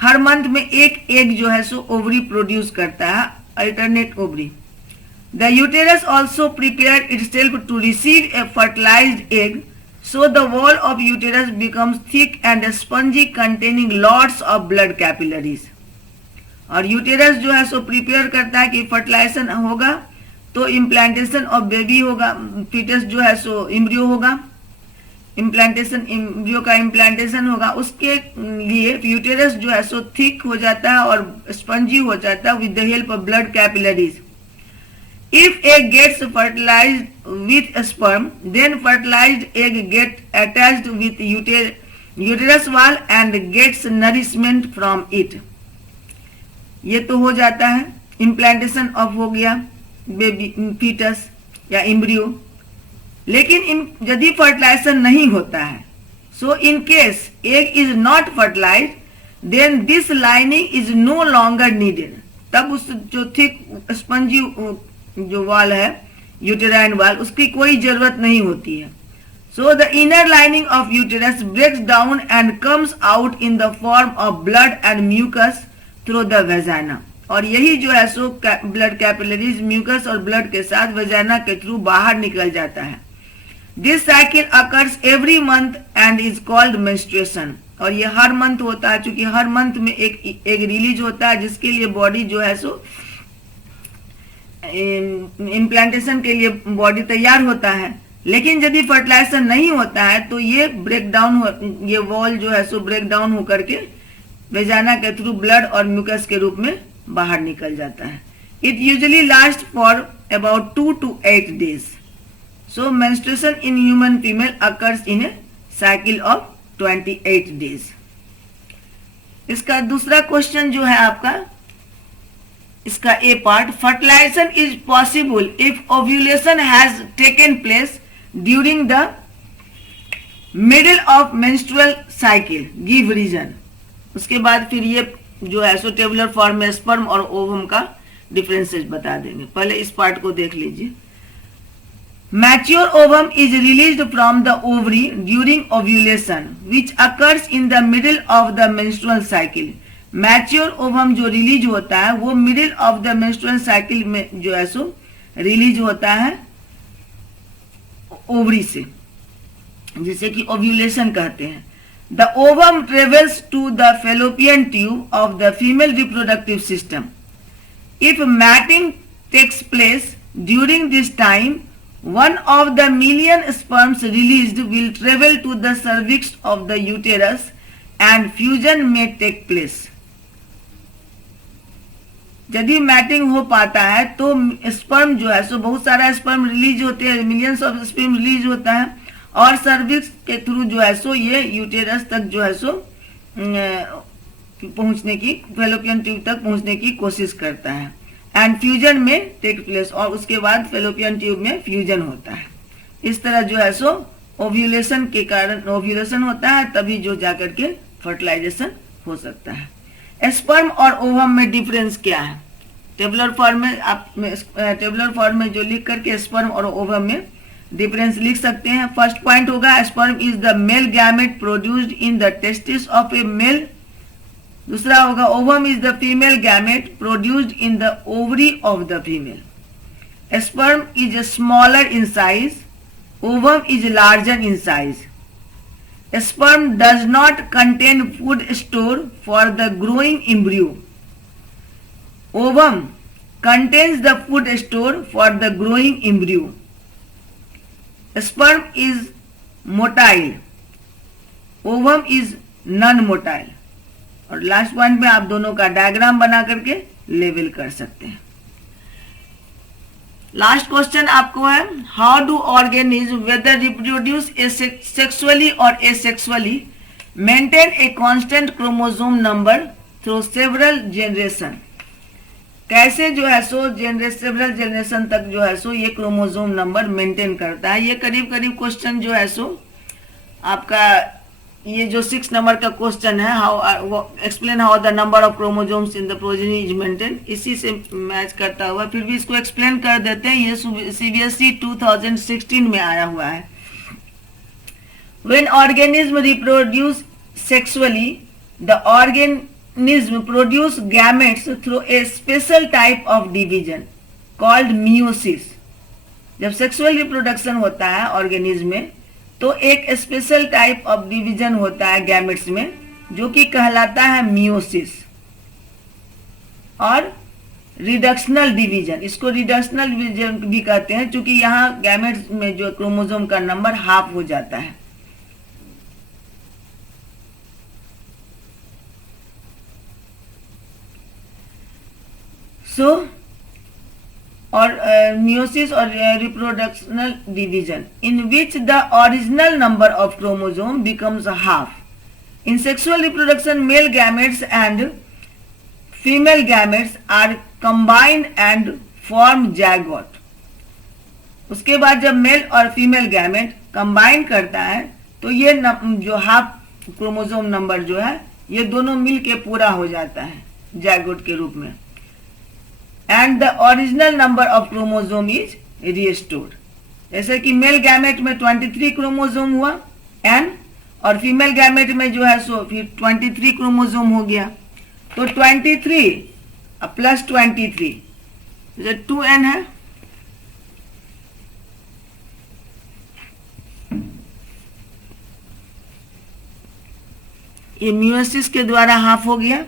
हर मंथ में एक एग जो है सो ओवरी प्रोड्यूस करता है, alternate ovary. The uterus also prepare itself to receive a fertilised egg, so the wall of uterus becomes thick and spongy containing lots of blood capillaries। और uterus जो है so prepare करता है कि fertilisation होगा तो इम्प्लांटेशन ऑफ बेबी होगा, foetus जो है सो इम्ब्रियो होगा, इम्प्लांटेशन इम्ब्रियो का इम्प्लांटेशन होगा, उसके लिए यूटेरस जो है सो थिक हो जाता है और स्पंजी हो जाता है with the help of blood capillaries. If egg gets fertilized with sperm, then fertilized egg get attached with uterus wall and gets nourishment from it। ये तो हो जाता है, इम्प्लांटेशन ऑफ हो गया बेबी फीटस या इम्ब्रियो। लेकिन यदि फर्टिलाइजेशन नहीं होता है, सो in case egg is not fertilise, then this lining is no longer needed. तब उस जो थिक स्पंजी जो वॉल है यूटेराइन वॉल, उसकी कोई जरूरत नहीं होती है। So the inner lining of uterus breaks down and comes out in the form of blood and mucus through the vagina. और यही जो है सो ब्लड कैपिलरीज म्यूकस और ब्लड के साथ वेजाइना के थ्रू बाहर निकल जाता है। This cycle occurs every month and is called menstruation. और ये हर मंथ होता है, क्योंकि हर मंथ में एक रिलीज होता है जिसके लिए बॉडी जो है सो इम्प्लांटेशन के लिए बॉडी तैयार होता है। लेकिन यदि फर्टिलाइजेशन नहीं होता है तो ये ब्रेक डाउन, ये वॉल जो है सो ब्रेक डाउन होकर के वेजाना के थ्रू ब्लड और म्यूकस के रूप में बाहर निकल जाता है। It usually last for about 2 to 8 days। So menstruation in human female occurs in a cycle of 28 days। इसका दूसरा क्वेश्चन जो है आपका, इसका A part, fertilisation is possible if ovulation has taken place during the middle of menstrual cycle, give reason. उसके बाद फिर ये जो है सो टेबुलर फॉर्म में स्पर्म और ओवम का डिफरेंसेस बता देंगे। पहले इस पार्ट को देख लीजिए। Mature ovum is released from the ovary during ovulation which occurs in the middle of the menstrual cycle. Mature ovum जो रिलीज होता है वो middle of the menstrual cycle में जो है सो रिलीज होता है ओवरी से, जिसे कि ओव्यूलेशन कहते हैं। The ovum travels to the fallopian tube of the female reproductive system. If mating takes place during this time, 1 of the million sperms released will travel to the cervix of the uterus and fusion may take place. यदि matting हो पाता है तो sperm जो है सो बहुत सारा sperm release होते हैं, मिलियंस ऑफ स्पर्म रिलीज होता है और सर्विक्स के थ्रू जो है सो ये यूटेरस तक जो है सो पहुंचने की, फेलोपियन ट्यूब तक पहुंचने की कोशिश करता है एंड फ्यूजन में टेक प्लेस, और उसके बाद फेलोपियन ट्यूब में फ्यूजन होता है. इस तरह जो है सो ओव्यूलेशन के कारण ओव्यूलेशन होता है, तभी जो जाकर के फर्टिलाइजेशन हो सकता है. स्पर्म और ओवम में डिफरेंस क्या है? टेबुलर फॉर्म में आप टेबुलर फॉर्म में जो लिख करके स्पर्म और ओवम में डिफरेंस लिख सकते हैं. फर्स्ट पॉइंट होगा sperm is the male gamete produced in the testis of a male. दूसरा होगा ovum is the female gamete produced in the ovary of the female. Sperm is smaller in size, ovum is larger in size. Sperm does not contain food store for the growing embryo. Ovum contains the food store for the growing embryo. Sperm is motile. Ovum is non-motile. और last point में आप दोनों का diagram बना करके level कर सकते हैं. लास्ट क्वेश्चन आपको है, how do organism whether reproduce sexually or asexually maintain a constant chromosome number through several generation. कैसे जो है सो सेवरल जनरेशन तक जो है सो ये क्रोमोसोम नंबर मेंटेन करता है. ये करीब करीब क्वेश्चन जो है सो आपका ये जो 6 नंबर का क्वेश्चन है, how explain how the number of chromosomes in the progeny is maintain, इसी से मैच करता हुआ फिर भी इसको एक्सप्लेन कर देते हैं. ये CBSE 2016 में आया हुआ है. When organism reproduce sexually the organism produce gametes through a special type of division called meiosis. जब सेक्सुअल रिप्रोडक्शन होता है ऑर्गेनिज्म में तो एक स्पेशल टाइप ऑफ डिवीजन होता है गैमेट्स में जो कि कहलाता है मियोसिस. और रिडक्शनल डिवीजन, इसको रिडक्शनल डिवीजन भी कहते हैं क्योंकि यहाँ गैमेट्स में जो क्रोमोसोम का नंबर हाफ हो जाता है. सो और meiosis or reproductional division in which the original number of chromosome becomes half. In sexual reproduction, male gametes and female gametes are combined and form zygote. उसके बाद जब मेल और फीमेल गैमेट कंबाइन करता है तो ये जो हाफ क्रोमोसोम नंबर जो है ये दोनों मिल के पूरा हो जाता है zygote के रूप में. And the original number of chromosome is restored. जैसे कि मेल गैमेट में 23 क्रोमोसोम हुआ एन, और फीमेल गैमेट में जो है सो फिर 23 क्रोमोसोम हो गया. तो 23 प्लस 23 जो 2n है. ये म्यूसिस के द्वारा हाफ हो गया.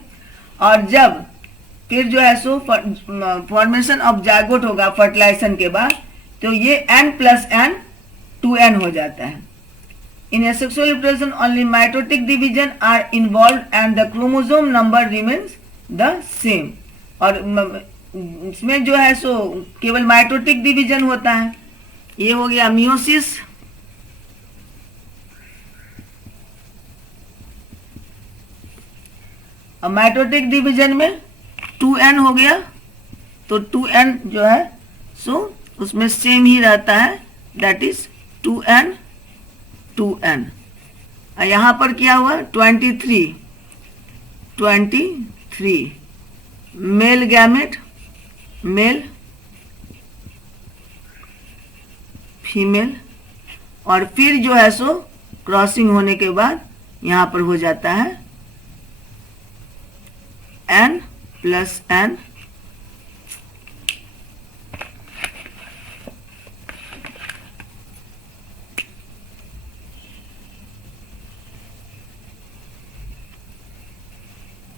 और जब फिर जो है सो फॉर्मेशन ऑफ जायगोट होगा फर्टिलाइजेशन के बाद, तो ये n प्लस n 2n हो जाता है. In sexual reproduction only mitotic division are involve and the chromosome number remains the same. और इसमें जो है सो केवल माइटोटिक डिवीजन होता है. ये हो गया मियोसिस. और माइटोटिक डिवीजन में 2n हो गया, तो 2n जो है सो उसमें सेम ही रहता है, दैट इज 2n 2n. यहाँ पर क्या हुआ 23 मेल गैमेट, मेल फीमेल, और फिर जो है सो क्रॉसिंग होने के बाद यहाँ पर हो जाता है n plus n.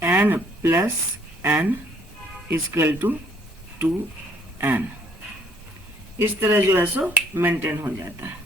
n plus n equal to 2n. इस तरह जो है सो मेंटेन हो जाता है।